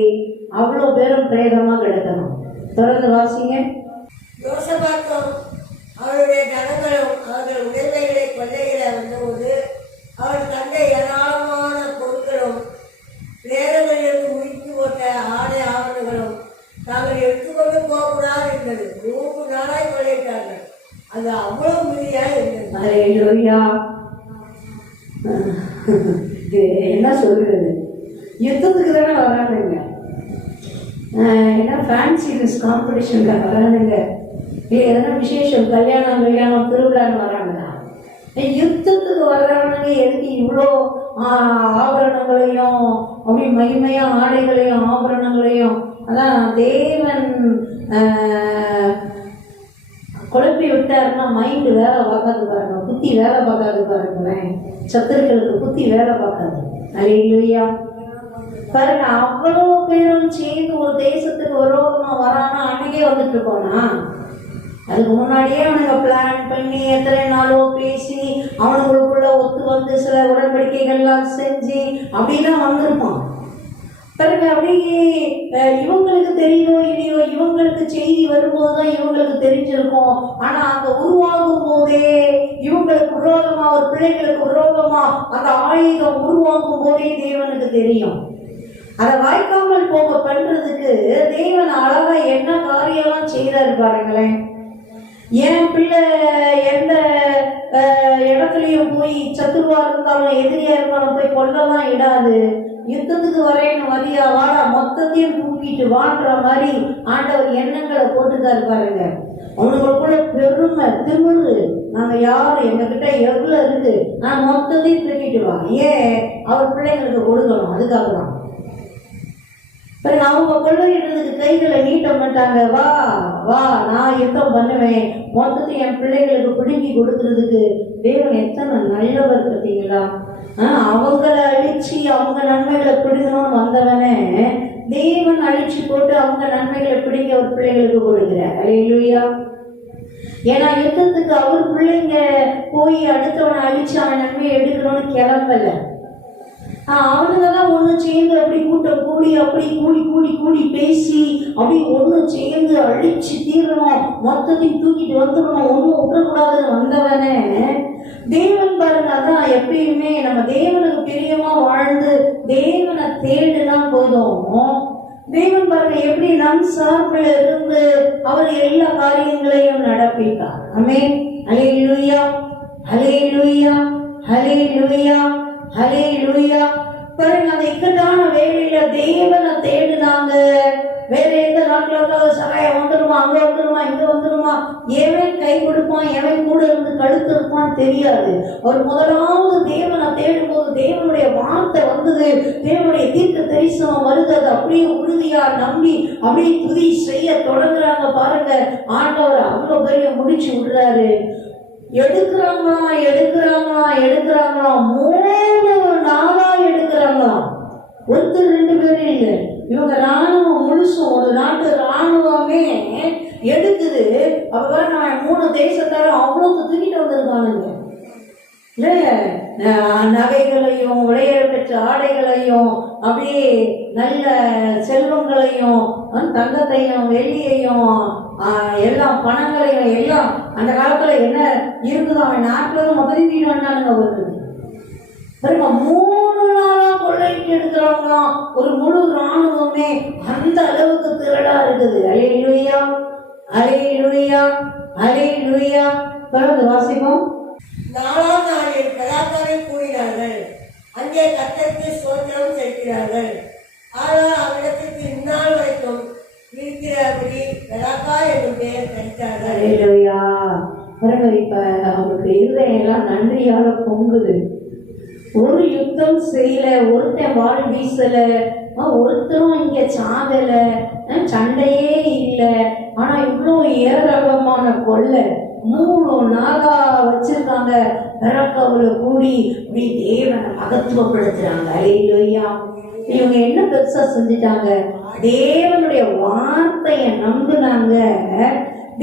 அவ்வளவு பேரும் பிரேதமா கிடக்கணும். தொடர்ந்து வாசிங்க. யோசபாத்தும் அவருடைய ஜனங்களும் அவர்கள் உடல்களை கொள்ளையிட வந்தபோது அவர் தந்தை ஏராளமான பொருட்களும் வேதங்களிலிருந்து முடித்து போட்ட ஆடை ஆவணங்களும் தாங்கள் எடுத்துக்கொண்டு போகக்கூடாது இருந்தது. 3 நாளாய் கொள்ளையிட்டார்கள். அது அவ்வளவு மிதியா இருந்தது. என்ன சொல்றது, யுத்தத்துக்கு தானே வரானுங்க, ஏன்னா ஃபேன்சி ட்ரெஸ் காம்படிஷனுக்கு வரானுங்க, இல்லை எதனா விசேஷம் கல்யாணம் திருவிழான்னு வரானுங்க. யுத்தத்துக்கு வர்றவனுங்க எதுக்கு இவ்வளோ ஆபரணங்களையும் அப்படி மகிமையா ஆடைகளையும் ஆபரணங்களையும்? அதான் தேவன் குழப்பி விட்டாருன்னா மைண்டு வேலை பார்க்காது பாருங்க, புத்தி வேலை பார்க்காது பாருங்களேன். சத்துருக்களுக்கு புத்தி வேலை பார்க்காது. அல்லேலூயா. பாருங்க, அவ்வளோ பேரும் சேர்ந்து ஒரு தேசத்துக்கு விரோதமா வரானா அன்னைக்கே வந்துட்டு போனா, அதுக்கு முன்னாடியே அவனுங்க பிளான் பண்ணி எத்தனை நாளோ பேசி அவனுங்களுக்குள்ள ஒத்து வந்து சில உடன்படிக்கைகள்லாம் செஞ்சு அப்படிதான் வந்திருப்பான். பாருங்க, அப்படியே இவங்களுக்கு தெரியுதோ இல்லையோ, இவங்களுக்கு செய்தி வரும்போதுதான் இவங்களுக்கு தெரிஞ்சிருக்கும். ஆனா அங்க உருவாகும் போதே இவங்களுக்கு விரோதமா, ஒரு பிள்ளைகளுக்கு விரோதமா அந்த ஆயுதம் உருவாகும் போதே தேவனுக்கு தெரியும். அதை வாய்க்காமல் போக பண்றதுக்கு தேவன் அழகா என்ன காரியம்லாம் செய்யறாரு பாருங்களேன். என் பிள்ளை எந்த இடத்துலயும் போய் சத்துருவா இருந்தாலும் எதிரியா இருந்தாலும் போய் கொல்லலாம் இடாது. யுத்தத்துக்கு வரேன்னு வரியா வாடா மொத்தத்தையும் தூக்கிட்டு வான்ற மாதிரி ஆண்டவர் எண்ணங்களை போட்டுதான் பாருங்க. அவனுக்குள்ள பெருமை திமிரு, நாங்க யாரும் எங்ககிட்ட எவ்வளவு இருக்கு நான் மொத்தத்தையும் தூக்கிட்டு வா. ஏன் அவர் பிள்ளைங்களுக்கு கொடுக்கணும், அதுக்காக தான். அவங்க கொள்ளையிடுறதுக்கு கைகளை நீட்ட மாட்டாங்க. வா வா நான் யுத்தம் பண்ணுவேன், மொத்தத்தையும் என் பிள்ளைங்களுக்கு பிடுங்கி கொடுக்கறதுக்கு. தேவன் எத்தனை நல்லவர் பார்த்தீங்களா? அவங்கள அழிச்சு அவங்க நன்மைகளை பிடிக்கணும்னு வந்தவனே தேவன் அழிச்சு போட்டு அவங்க நன்மைகளை பிடிக்க அவர் பிள்ளைங்களுக்கு கொடுக்கிறார். அல்லேலூயா. ஏன்னா யுத்தத்துக்கு அவர் பிள்ளைங்க போய் அடுத்தவனை அழிச்சு அவன் நன்மையை எடுக்கணும்னு கிளம்பல. அவனுங்கதான் ஒண்ணு சேர்ந்து அப்படி கூட்டம் கூடி அப்படி கூடி கூடி கூடி பேசி அப்படி ஒண்ணு சேர்ந்து அழிச்சு தீரணும், மொத்தத்தையும் தூக்கிட்டு வந்துடணும், ஒன்றும் விட்டுறக்கூடாதுன்னு வந்தவனே தேவன் பாருங்க. அதான் எப்பயுமே நம்ம தேவனுக்கு பிரியமா வாழ்ந்து தேவனை தேடுனா போதும். தேவன் பாருங்க எப்படி நம் சார்பில் இருந்து அவர் எல்லா காரியங்களையும் நடப்பித்தார். ஆமென். ஹல்லேலூயா, ஹல்லேலூயா, ஹல்லேலூயா, ஹல்லேலூயா. பாருங்க அந்த இக்கட்டான வேலையில தேவனை தேடுனாங்க. வேற எந்த நாட்களுக்காக சகாயம் வந்துடுமா, அங்க வந்துடுமா, இங்க வந்துடுமா, எவன் கை கொடுப்பான், எவன் கூட இருந்து கழுத்து இருப்பான்னு தெரியாது. அவர் முதலாவது தேவனை தேடும் போது தேவனுடைய வார்த்தை வந்தது, தேவனுடைய தீர்க்க தரிசனம் வருது. அது அப்படியே உறுதியா நம்பி அப்படியே துதி செய்ய தொடங்குறாங்க. பாருங்க ஆண்டவர் அவ்வளவு பெரிய முடிச்சு விடுறாரு. எடுக்கிறாங்களாம் எடுக்கிறாங்களாம் எடுக்கிறாங்களாம் 3 நாளா எடுக்கிறாங்களாம். ஒருத்தர் 2 பேரும் இல்லை, இவங்க ராணுவம் முழுசும் ஒரு நாட்டு ராணுவமே எடுக்குது. அப்ப நான் 3 தேசத்தாரும் அவ்வளவு தூக்கிட்டு வந்திருக்கானுங்க. நகைகளையும் விளையாட பெற்ற ஆடைகளையும் அப்படியே நல்ல செல்வங்களையும் தங்கத்தையும் வெள்ளியையும் எல்லாம் பணங்களையும் எல்லாம் அந்த காலத்துல என்ன இருக்குதோ அவன் நாட்டுல இருந்து முதலில் தீட்டு வந்தானுங்க. பாருங்க 3 நாளா கொள்ளைக்கு எடுக்கிறவங்களாம் ஒரு முழு ராணுவமே அந்த அளவுக்கு திரளா இருக்குது. அல்லேலூயா, அல்லேலூயா, அல்லேலூயா. தொடர்ந்து வாசிப்போம். 4ஆம் நாளில் பெலாக்காரை கூறினார்கள், அங்கே கர்த்தருக்கு ஸ்தோத்திரம் செலுத்தினார்கள். ஆனால் அவ்விடத்திற்கு இந்நாள் வரைக்கும் இருக்கிறபடி பெலாக்கா என்னும் பெயர் தரித்தார்கள். அல்லேலூயா. பாருங்க இப்ப அவங்களுக்கு இருதயம் எல்லாம் நன்றியால பொங்குது. ஒரு யுத்தம் செய்யல, ஒருத்தன் வாழ் வீசல, ஒருத்தரும் இங்க சாகல, சண்டையே இல்லை. ஆனா இவ்வளோ ஏராளமான கொள்ளை 3 நாளா வச்சிருக்காங்க. பிறக்கவுல கூடி இப்படி தேவனை மகத்துவப்படுத்துறாங்க. அல்லேலூயா. இவங்க என்ன பெருசா செஞ்சுட்டாங்க? தேவனுடைய வார்த்தைய நம்புனாங்க,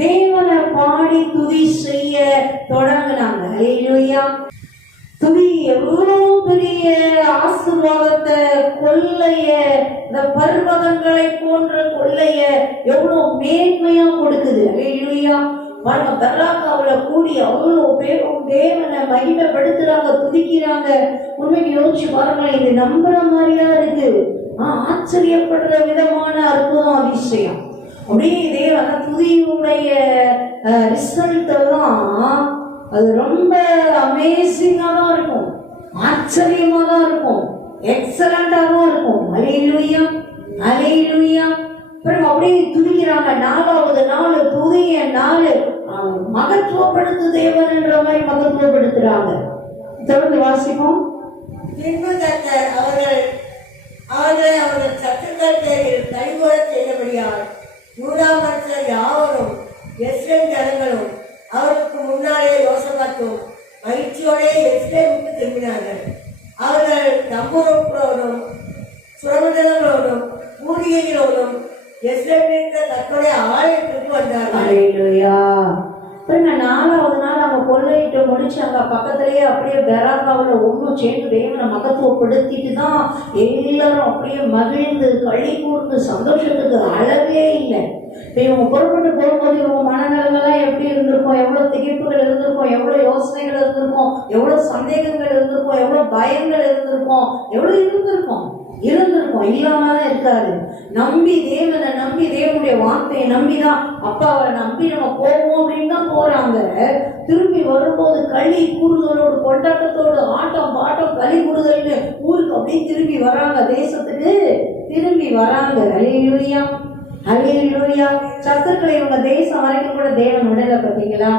தேவனை பாடி துதி செய்ய தொடங்கினாங்க. அல்லேலூயா. துதி எவ்வளவு பெரிய ஆசீர்வாதத்தை, கொள்ளைய, இந்த பர்வதங்களை போன்ற கொள்ளைய எவ்வளவு மேன்மையா கொடுக்குது. அல்லேலூயா. பாருங்க பெர்லாக்காவுல கூடி அவ்வளோ பேரும் தேவனை மகிமைப்படுத்துறாங்க, துதிக்கிறாங்க. உண்மைக்கு யோசிச்சு பாருங்க, இது நம்புற மாதிரியா இருக்கு. ஆச்சரியப்படுற விதமான அற்புதம், அதிசயம். அப்படியே தேவன துதியுடைய ரிசல்ட் எல்லாம் அது ரொம்ப அமேசிங்கா தான் இருக்கும், ஆச்சரியமா தான் இருக்கும், எக்ஸலண்டாகவும் இருக்கும். அல்லேலூயா, அல்லேலூயா. அப்படியே துதிக்கிறாங்க. 4வது நாள் புதிய நாள், மகத்துவப்படுத்து தேவன் என்ற மாதிரி மகத்துவப்படுத்துறாங்க. தொடர்ந்து வாசிப்போம். பின்பு கர்த்தர் அவர்களை அவர்கள் சத்துக்கள் பேரில் கழிவுற செய்தபடியால் யூதா மனுஷர் யாவரும் எஸ்ரேல் ஜனங்களும் அவருக்கு முன்னாலே யோசபாத்தும் மகிழ்ச்சியோடே எஸ்ரேமுக்கு திரும்பினார்கள். அவர்கள் தம்புரோடும் சுரமண்டலங்களோடும் ஊழியர்களோடும் எஸ்ரேமின் தன்னுடைய ஆலயத்திற்கு வந்தார்கள். 4வது நாள் அவங்க கொள்ளையிட்டு முடிச்சாங்க. பக்கத்திலேயே அப்படியே பெராக்காவில் ஒன்றும் சேர்ந்து தேவனை மகத்துவப்படுத்திட்டு தான் எல்லாரும் அப்படியே மகிழ்ந்து களி கூர்ந்து சந்தோஷத்துக்கு அளவே இல்லை. இப்போ இவங்க புறப்பட்டு போகும்போது இவங்க மனநலங்கள்லாம் எப்படி இருந்திருக்கும், எவ்வளோ திகைப்புகள் இருந்திருக்கும், எவ்வளோ யோசனைகள் இருந்திருக்கும், எவ்வளோ சந்தேகங்கள் இருந்திருக்கும், எவ்வளோ பயங்கள் இருந்திருக்கும். இருந்திருப்போம், எவ்வளவு இருந்திருக்கும், இல்லாமலாம் இருக்காது. நம்பி தேவனை நம்பி தேவனுடைய வார்த்தையை நம்பிதான் அப்பாவை நம்பி நம்ம போவோம் அப்படின்னு தான் போறாங்க. திரும்பி வரும்போது களி கூறுதலோடு கொண்டாட்டத்தோடு ஆட்டம் பாட்டம் களி கூறுதல்னு ஊருக்கு அப்படியே திரும்பி வராங்க, தேசத்துக்கு திரும்பி வராங்க. அல்லேலூயா, அல்லேலூயா. சத்துருக்களை இவங்க தேசம் வரைக்கும் கூட தேவன் விடல. பார்த்தீங்களா?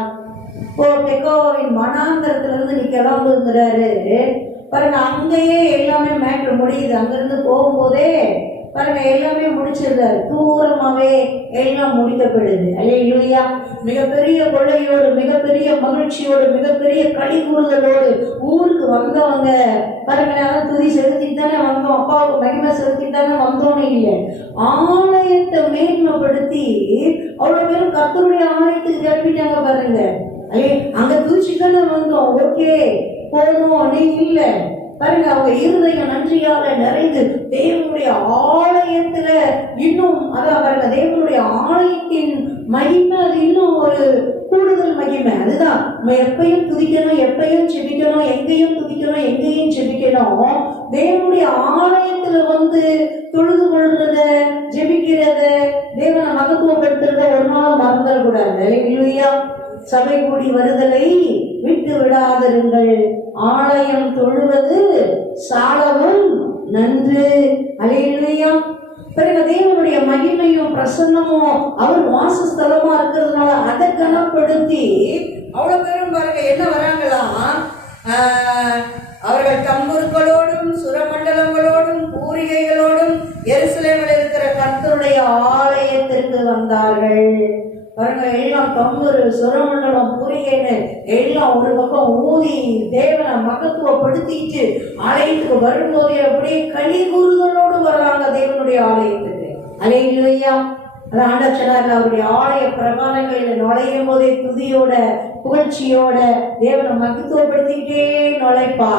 இப்போ தெக்கோவின் மனாந்தரத்துல இருந்து நீ கிளம்புங்கிறாரு பாருங்க. அங்கேயே எல்லாமே மேட்ரு முடியுது. அங்கிருந்து போகும்போதே பாருங்க எல்லாமே முடிச்சிருந்தாரு. தூரமாவே எல்லாம் முடிக்கப்படுது. அல்லேலூயா. மிகப்பெரிய கொள்ளையோடு, மிகப்பெரிய மகிழ்ச்சியோடு, மிகப்பெரிய களி கூறுதலோடு ஊருக்கு வந்தவங்க பாருங்க. துதி செலுத்திட்டு தானே வந்தோம், அப்பாவுக்கு மகிமை செலுத்திட்டு தானே வந்தோன்னு இல்லை, ஆலயத்தை மேன்மைப்படுத்தி அவ்வளவு பேரும் கர்த்தருடைய ஆலயத்துக்கு கிளம்பிட்டாங்க பாருங்க. அங்க துதிச்சுட்டு தானே வந்தோம், ஓகே போதும் அப்படின்னு இல்லை பாருங்க. அவங்க இருதயம் நன்றியால நிறைந்து தேவனுடைய ஆலயத்துல இன்னும் அதான் பாருங்க, தேவனுடைய ஆலயத்தின் மகிமை அது இன்னும் ஒரு கூடுதல் மகிமை. அதுதான் எப்பயும் துதிக்கணும், எப்பயும் செபிக்கணும், எங்கேயும் துதிக்கணும், எங்கேயும் செபிக்கணும். தேவனுடைய ஆலயத்துல வந்து தொழுது கொள்றத, ஜெபிக்கிறத, தேவனை மகத்துவப்படுத்துறத ஒரு நாள் மறந்துடக்கூடாது. இல்லையா? சபை கூடி வருதலை விட்டு விடாதிருங்கள், ஆலயம் தொழுவது சாலவும் நன்று. அல்லேலூயா. பிறகு தேவனுடைய மகிமையும் பிரசன்னமும் அவர் வாசஸ்தலமா இருக்கிறதுனால அதை கனப்படுத்தி அவ்வளவு பேரும் பாருங்க என்ன வராங்களாம், அவர்கள் தம்புருக்களோடும் சுரமண்டலங்களோடும் பூரிகைகளோடும் எருசலேமில் இருக்கிற கர்த்தருடைய ஆலயத்திற்கு வந்தார்கள். பாருங்க, எல்லாம் தம்புரு சுரமண்டலம் பூரிகைன்னு எல்லாம் ஒரு பக்கம் ஊதி தேவனை மகத்துவப்படுத்திட்டு ஆலயத்துக்கு வரும்போதே அப்படியே களி கூறுதலோடு வர்றாங்க தேவனுடைய ஆலயத்துக்கு. அல்லேலூயா. அதான் ஆண்டவர் சொன்னார், அவருடைய ஆலய பிரகாரங்களில் நுழையும் போதே துதியோட புகழ்ச்சியோட தேவனை மகத்துவப்படுத்திக்கிட்டே நுழைப்பா.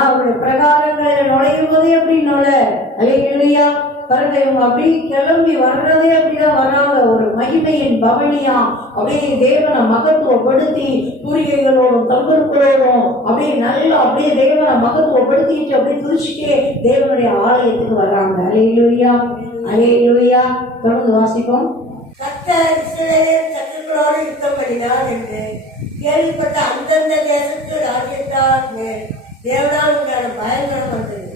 அவருடைய பிரகாரங்களில் நுழையும் போதே அப்படி நுழை. அல்லேலூயா. பாருங்க, இவங்க அப்படி கிளம்பி வர்றதே அப்படிதான் வர்றாங்க, ஒரு மகிமையின் பவனியா அப்படியே தேவனை மகத்துவப்படுத்தி பூரிகைகளோடும் தம்புருக்களோடும் அப்படியே நல்லா அப்படியே தேவனை மகத்துவப்படுத்திட்டு அப்படியே துதிச்சுட்டே தேவனுடைய ஆலயத்துக்கு வர்றாங்க. அல்லேலூயா, அல்லேலூயா. தொடர்ந்து வாசிப்போம். கர்த்தர் இஸ்ரவேலின் சத்துருக்களோடு யுத்தம் பண்ணினார் என்று கேள்விப்பட்ட அந்தந்த தேசத்து ராஜ்யத்தார் மேல் தேவனால் உண்டான பயங்கரம் வந்தது.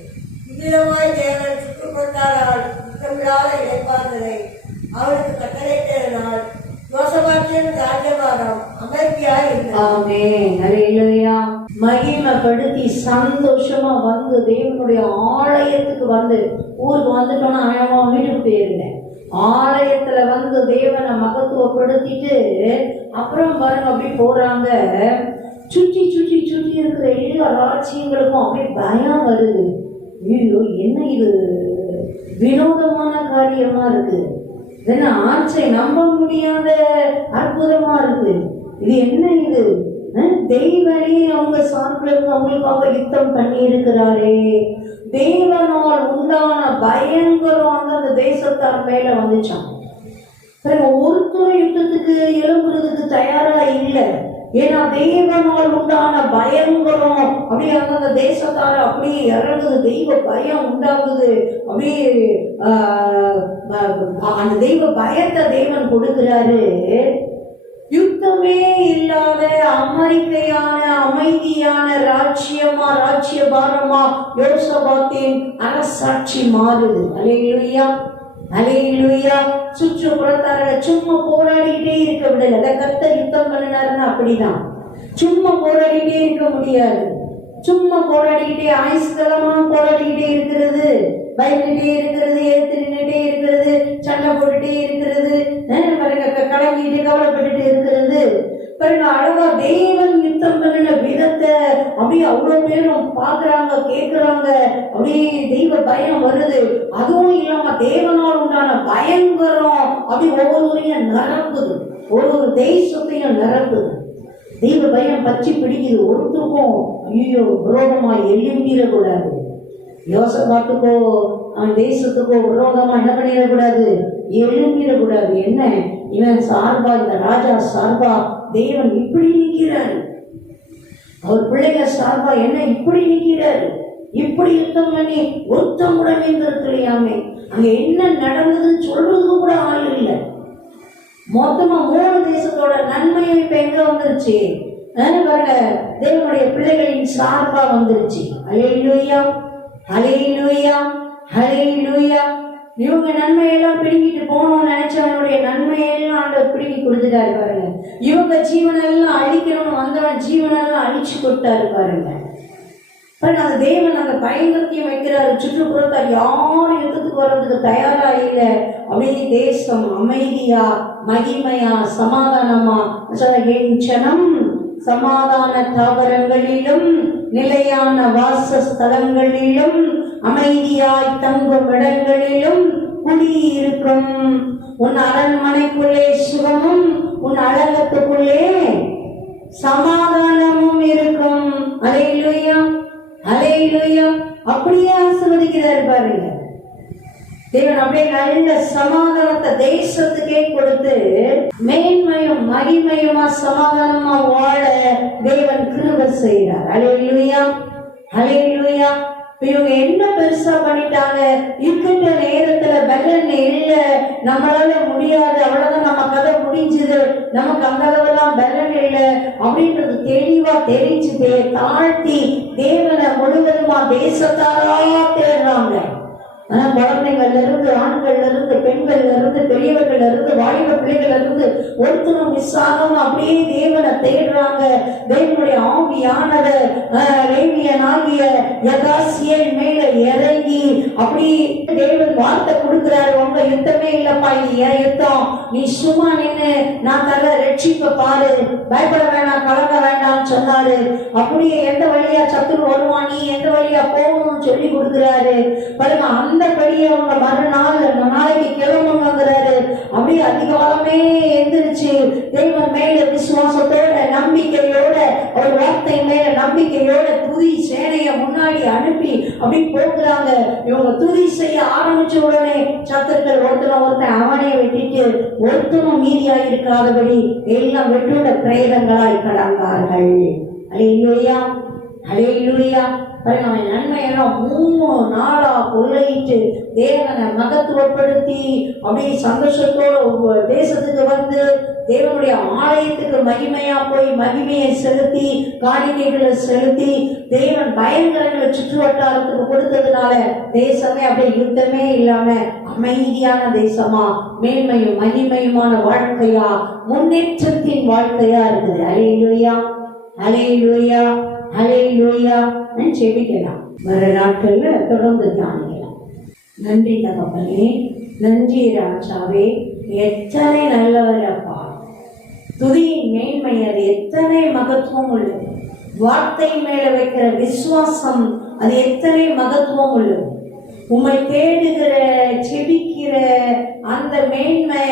இவ்விதமாய் தேவன் சுற்றுப்பட்டால் யுத்தமில்லாத இடைப்பார்களை அவனுக்கு கட்டளையிட்டதனால் யோசபாத்தின் ராஜ்யபாரம் அமைதியாய் இருந்தது. மகிமைப்படுத்தி சந்தோஷமா வந்து தேவனுடைய ஆலயத்துக்கு வந்து ஊருக்கு வந்துட்டோம்னா ஆழமா வீட்டுக்கு போயிருந்தேன். ஆலயத்துல வந்து தேவனை மகத்துவப்படுத்திட்டு அப்புறம் பாருங்க அப்படி போறாங்க. சுற்றி சுற்றி சுற்றி இருக்கிற எல்லா ராஜ்யங்களுக்கும் அப்படியே பயம் வருது. ஐயோ, என்ன இது வினோதமான காரியமா இருக்கு, என்ன ஆட்சியை நம்ப முடியாத அற்புதமா இருக்கு, இது என்ன இது, தெய்வனே அவங்க சார்பில் இருந்து அவங்களுக்காக யுத்தம் பண்ணி இருக்கிறாரே. தேவனால் உண்டான பயங்கரம் அந்த தேசத்தார் மேல வந்துச்சான். ஒருத்தரும் யுத்தத்துக்கு எழும்புறதுக்கு தயாரா இல்லை. ஏன்னா தேவனால் உண்டான பயங்கரம் அப்படியே அந்த தேசத்தார அப்படியே இறங்குது, தெய்வ பயம் உண்டாகுது. அப்படியே அந்த தெய்வ பயத்தை தேவன் கொடுக்கிறாரு. யுத்தமே இல்லாத அமெரிக்கையான அமைதியான ராஜ்யமா ராஜ்யபாரமா யோசபாத்தின் அரசாட்சி மாறுது. அல்லேலூயா, அல்லேலூயா. சுற்றுப்புறத்தார சும்மா போராடிக்கிட்டே இருக்க விடல. அதை கர்த்தர் யுத்தம் பண்ணினாருன்னா அப்படிதான். சும்மா போராடிக்கிட்டே இருக்க முடியாது. சும்மா போராடிக்கிட்டே ஆயுஸ்தலமா போராடிக்கிட்டே இருக்கிறது, பயந்துட்டே இருக்கிறது, ஏத்து நின்றுட்டே இருக்கிறது, சண்டை போட்டுட்டே இருக்கிறது, கலங்கிட்டு கவலைப்பட்டுட்டு இருக்கிறது. பாருங்க, அழகா தேவன் யுத்தம் பண்ணின விதத்தை அப்படியே அவ்வளவு பேரும் பாக்குறாங்க, கேட்கிறாங்க. அப்படியே தெய்வ பயம் வருது. அதுவும் இல்லாம தேவனால் உண்டான பயங்கரம் அப்படி ஒவ்வொருவரையும் நிரப்புது, ஒரு தேசத்தையும் நிரப்புது. தெய்வ பயம் பற்றி பிடிக்குது. ஒருத்தருக்கும் ஐயோ விரோதமா எழும்பிடக்கூடாது. யோசபாத்துக்கோ அவன் தேசத்துக்கோ விரோதமா என்ன பண்ணிடக்கூடாது, எழும்பிடக்கூடாது. என்ன இவன் சார்பா, இந்த ராஜா சார்பா தேவன் இப்படி நிற்கிறாரு, அவர் பிள்ளைங்க சார்பா என்ன இப்படி நிற்கிறாரு, இப்படி யுத்தம் பண்ணி ஒருத்தம் கூட மீந்திருக்கலையாமே. அங்க என்ன நடந்ததுன்னு சொல்றதுக்கு கூட ஆள் இல்லை. மொத்தமா 3 தேசத்தோட நன்மையும் இப்ப எங்க வந்துருச்சு பாருங்க, தேவனுடைய பிள்ளைகளின் சார்பா வந்துருச்சு. ஹல்லேலூயா, ஹல்லேலூயா, ஹல்லேலூயா. இவங்க நன்மையெல்லாம் பிடிங்கிட்டு போகணும்னு நினைச்சவனுடைய நன்மையெல்லாம் ஆண்டவர் பிடிங்கி கொடுத்துட்டாரு பாருங்க. இவங்க ஜீவனெல்லாம் அழிக்கணும்னு வந்தவன் ஜீவனெல்லாம் அழிச்சு கொடுத்தாரு பாருங்க. அந்த தேவன் அந்த பயங்கரத்தையும் வைக்கிறாரு. சுற்றுப்புறத்தார் யாரும் யுத்தத்துக்கு வர்றதுக்கு தயாரா இல்லை. அப்படியே தேசம் அமைதியா மகிமையா சமாதானமா ஜனம் சமாதான தாவரங்களிலும் நிலையான வாசஸ்தலங்களிலும் அமைதியாய் தங்கும் இடங்களிலும் குடியிருக்கும். உன் அரண்மனைக்குள்ளே சுகமும் உன் அழகத்துக்குள்ளே சமாதானமும் இருக்கும். அல்லேலூயா, அல்லேலூயா. அப்படியே ஆசீர்வதிக்கிறார் பாருங்க தேவன். அப்படியே நல்ல சமாதானத்தை தேசத்துக்கே கொடுத்து மேன்மையும் மகிமையுமா சமாதானமா வாழ தேவன் கிருபை செய்கிறார். அல்லேலூயா, அல்லேலூயா. இவங்க என்ன பெருசா பண்ணிட்டாங்க? இருக்கின்ற நேரத்துல பலன் இல்ல, நம்மளால முடியாது, அவ்வளவுதான், நம்ம கதை முடிஞ்சது, நமக்கு அந்த அளவுலாம் பலன் இல்லை அப்படின்றது தெளிவா தெரிஞ்சுட்டு தாழ்த்தி தேவனை முழுவதுமா தேசத்தாரா தேடுறாங்க. ஆனா குழந்தைகள்ல இருந்து ஆண்கள்ல இருந்து பெண்கள்ல இருந்து பெரியவர்கள்ல இருந்து வாலிப பிள்ளைகள்ல இருந்து ஒருத்தரும் மிஸ் ஆகாம அப்படியே தேவனை தேடுறாங்க. தேவனுடைய ஆவியானவர் லேவியனாகிய யகாசியல் மேல இறங்கி அப்படி தேவன் வார்த்தை கொடுக்கிறாரு. உங்க யுத்தமே இல்லப்பா, இது ஏன் யுத்தம், நீ சும்மா நின்னு நான் தர ரட்சிப்ப பாரு, பயப்பட வேண்டாம், கலங்க வேண்டாம்னு சொன்னாரு. அப்படியே எந்த வழியா சத்துரு வருவான், நீ எந்த வழியா போகணும்னு சொல்லி கொடுக்கிறாரு பாருங்க. அந்தபடியே அவங்க மறுநாள் நாளைக்கு கிளம்புங்கிறாரு. அப்படியே அதிகாலமே எந்திரிச்சு தேவன் மேல விசுவாசத்தோட நம்பிக்கையோட ஒரு வார்த்தை மேல நம்பிக்கையோட துதி சேனைய முன்னாடி அனுப்பி அப்படி போக்குறாங்க. இவங்க துதி செய்ய ஆரம்பிச்ச உடனே சத்துருக்கள் ஒருத்தன் அவனை வெட்டிட்டு ஒருத்தனும் மீதியா இருக்காதபடி எல்லாம் வெட்டுண்ட பிரேதங்களாய் கடந்தார்கள். அல்லேலூயா, அல்லேலூயா. அவன் நன்மையெல்லாம் 3 நாளா கொள்ளையிட்டு தேவனை மகத்துவப்படுத்தி அப்படியே சந்தோஷத்தோட தேசத்துக்கு வந்து தேவனுடைய ஆலயத்துக்கு மகிமையா போய் மகிமையை செலுத்தி காணிக்கைகளை செலுத்தி தேவன் பயங்கரங்களை சுற்று வட்டாரத்துக்கு கொடுத்ததுனால தேசமே அப்படியே யுத்தமே இல்லாம அமைதியான தேசமா மேன்மையும் மகிமையுமான வாழ்க்கையா முன்னேற்றத்தின் வாழ்க்கையா இருக்குது. அல்லேலூயா, அல்லேலூயா, அல்லேலூயா. செபிக்கலாம். வர நாட்கள்ல தொடர்ந்து தியானிக்கலாம். நன்றி தகப்பனே, நன்றி ராஜாவே, எத்தனை நல்லவர் அப்பா. துதியின் மேன்மை அது எத்தனை மகத்துவம் உள்ளது. வார்த்தை மேல வைக்கிற விசுவாசம் அது எத்தனை மகத்துவம் உள்ளது. உம்மை தேடுகிற செபிக்கிற அந்த மேன்மை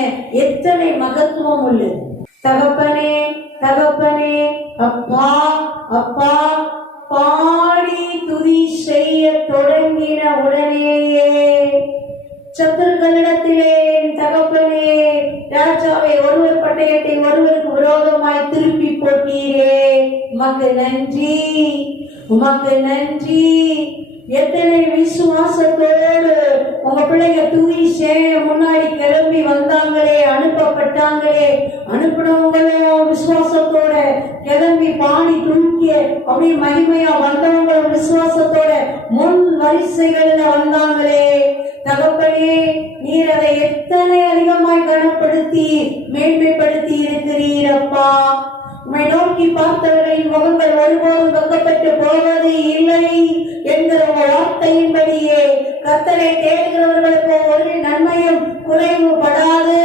எத்தனை மகத்துவம் உள்ளது. தகப்பனே, தகப்பனே, அப்பா, அப்பா, பாடி துதி செய்ய தொடங்கின உடனேயே சத்துருக்களிடத்திலே தகப்பனே ராஜாவை ஒருவர் பட்டயத்தை ஒருவருக்கு விரோதமாய் திருப்பி போட்டீரே, உமக்கு நன்றி, உமக்கு நன்றி. எத்தனை விசுவாசத்தோடு உங்க பிள்ளைங்க துதி செய்ய முன்னாடி கிளம்பி வந்தாங்களே, அனுப்பப்பட்டாங்களே, அனுப்பினவங்களும் விசுவாசத்தோட கிளம்பி பாடி தூக்கி அப்படி மகிமையா வந்தவங்களும் விசுவாசத்தோட முன் வரிசைகள்ல வந்தாங்களே. தகப்பனே, நீர் அதை எத்தனை அதிகமாய் கனப்படுத்தி மேன்மைப்படுத்தி இருக்கிறீரப்பா. உம்மை நோக்கி பார்த்தவர்களின் முகங்கள் ஒருபோதும் வெட்கப்பட்டு போவது இல்லை என்கிற வார்த்தையின்படியே கர்த்தரை தேடுகிறவர்களுக்கு ஒரு நன்மையும் குறைவுபடாது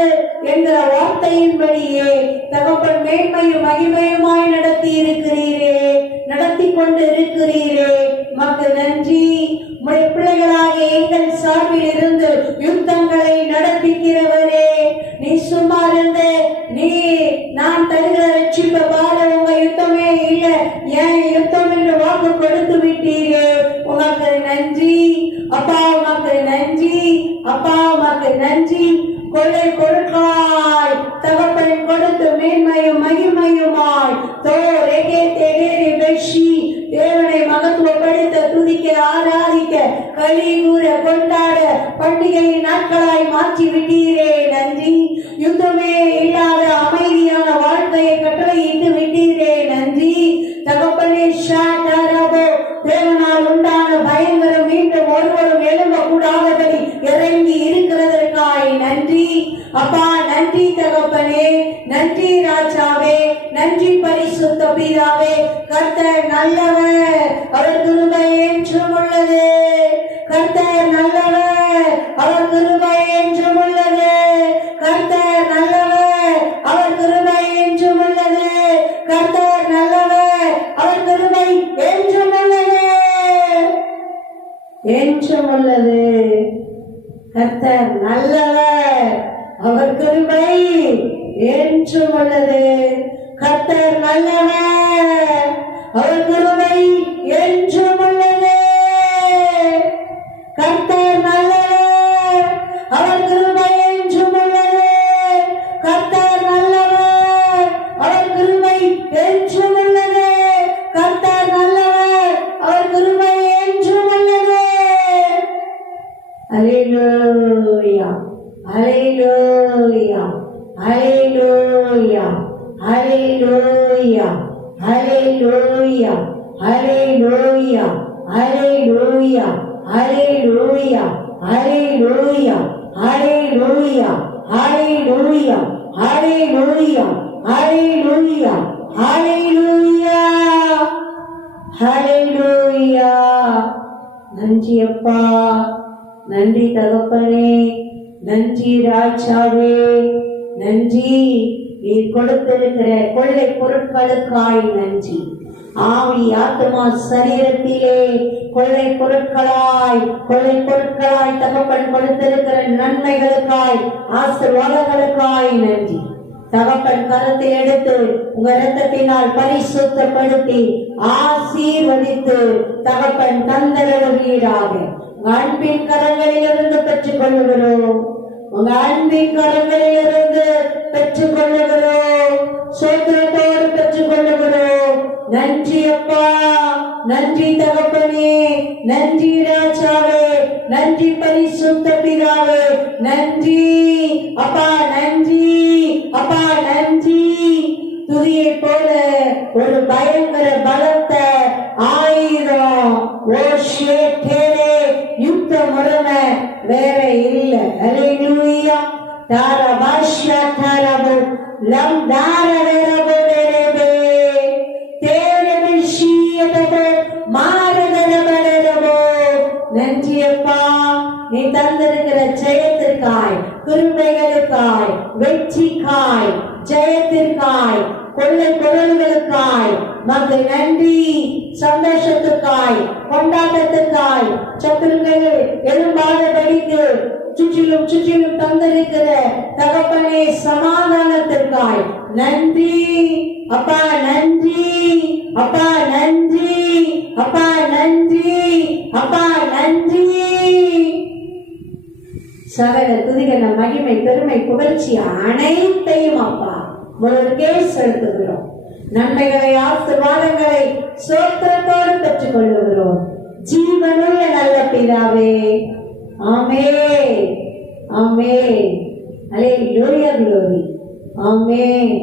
என்கிற வார்த்தையின்படியே தகப்பன் மேன்மையும் மகிமையுமாய் நடத்தி இருக்கிறீரே, நடத்தி கொண்டு இருக்கிறீரே, உமக்கு நன்றி. உம்முடைய பிள்ளைகளாகிய எங்கள் சார்பில் இருந்து யுத்தங்களை நடப்பிக்கிறவரே, நீ சும்மா இருந்து நீ நான் தருகிற ரட்சிப்பை பாரு, உங்க யுத்தமே இல்லை, ஏன் யுத்தம் என்று வாக்கு கொடுத்து விட்டீரே, உமக்கு நன்றி அப்பா, உமக்கு நன்றி அப்பா, உமக்கு நன்றி. கொள்ளை பொருட்களாய் தகப்பன் கொடுத்து மேன்மையும் மகிமையுமாய் தேவனை மகத்துவப்படுத்த துதிக்க ஆராதிக்க களி கூற கொண்டாட பண்டிகை நாட்களாய் மாற்றி விட்டீரே நன்றி. யுத்தமே இல்லாத அமைதியான வாழ்க்கையை கட்டளையிட்டு விட்டீரே நன்றி தகப்பனே. தேவனால் உண்டான பயங்கரம் மீண்டும் ஒருவரும் எழும்பக்கூடாதபடி இறங்கி இருக்கிறதற்காய் நன்றி அப்பா. நன்றி தகப்பனே, நன்றி ராஜாவே, நன்றி பரிசுத்த பிதாவே. கர்த்தர் நல்லவர், அவர் கிருபை என்றும் உள்ளது. கர்த்தர் நல்லவர், அவர் கிருபை என்றும் உள்ளது. கர்த்தர் நல்லவர், அவர் கிருபை என்றும் உள்ளது. கர்த்தர் நல்லவர், அவர் கிருபை என்றும் உள்ளது, என்றும் உள்ளது. கர்த்தர் நல்லவர், அவர் கிருபை என்றும் உள்ளது. கர்த்தர் நல்லவர், அவர் கிருபை என்றும் உள்ளது. கர்த்தர் நல்லவர், அவர் கிருபை என்றும் உள்ளது. கர்த்தர் நல்லவர், அவர் கிருபை என்றும் உள்ளது. கர்த்தர் நல்லவர், அவர் கிருபை என்றும் உள்ளது. அல்லேலூயா, அல்லேலூயா, அல்லேலூயா, அல்லேலூயா, அல்லேலூயா, அல்லேலூயா, அல்லேலூயா, அல்லேலூயா, அல்லேலூயா, அல்லேலூயா, அல்லேலூயா, அல்லேலூயா, அல்லேலூயா, அல்லேலூயா, அல்லேலூயா. நன்றி அப்பா, நன்றி தகப்பனே, நன்றி ராஜாவே, நன்றி நீர் கொடுத்திருக்கிற கொள்ளை பொருட்களுக்காய் நன்றி. ஆவி ஆத்மா சரீரத்திலே கொள்ளை பொருட்களாய் தகப்பன் கொடுத்திருக்கிற நன்மைகளுக்காய் ஆசீர்வாதங்களுக்காய் நன்றி. தகப்பன் கரத்தில் எடுத்து உங்க இரத்தத்தினால் பரிசுத்தப்படுத்தி ஆசீர்வதித்து தகப்பன் தந்தருவீராக. உங்க அன்பின் கரங்களிலிருந்து பெற்றுக் கொள்ளுகிறோம், உங்க அன்பின் கரங்களிலிருந்து பெற்றுக் கொள்ளுகிறோம், சோத்திரத்தோடு பெற்றுக் கொள்ளுகிறோம். நன்றி அப்பா, நன்றி தகப்பனே, நன்றி ராஜாவே, நன்றி பரிசுத்த பிதாவே, நன்றி அப்பா, நன்றி அப்பா, நன்றி. துதியை போல ஒரு பயங்கர பலத்த ஆயுதம் யுத்த முறைமை வேற இல்ல. அல்லேலூயா. தாரபாஷ்யா தாரபு லம் தாரவேரபு வேரபே தேரபிஷியதபு மாரதரபரபு. நன்றி அப்பா, நீ தந்திருக்கிற ஜெயத்திற்காய், கிருபைகளுக்காய், வெற்றிக்காய், ஜெயத்திற்காய், கொள்ளை பொருள்களுக்காய் மக்கு நன்றி. சந்தோஷத்துக்காய், கொண்டாட்டத்துக்காய், சத்துருக்கள் எழும்பாதபடிக்கு சுற்றிலும் தந்திருக்கிற தகப்பனே சமாதானத்திற்காய் நன்றி அப்பா, நன்றி அப்பா, நன்றி அப்பா, நன்றி அப்பா, நன்றி. சகல துதிகன மகிமை பெருமை புகழ்ச்சி அனைத்தையும் அப்பா உங்களுக்கே செலுத்துகிறோம். நன்மைகளை ஆசீர்வாதங்களை சோத்திரத்தோடு பெற்றுக் கொள்ளுகிறோம். ஜீவனுள்ள நல்ல பிதாவே, ஆமென், ஆமென். அல்லேலூயா, glory, ஆமென்.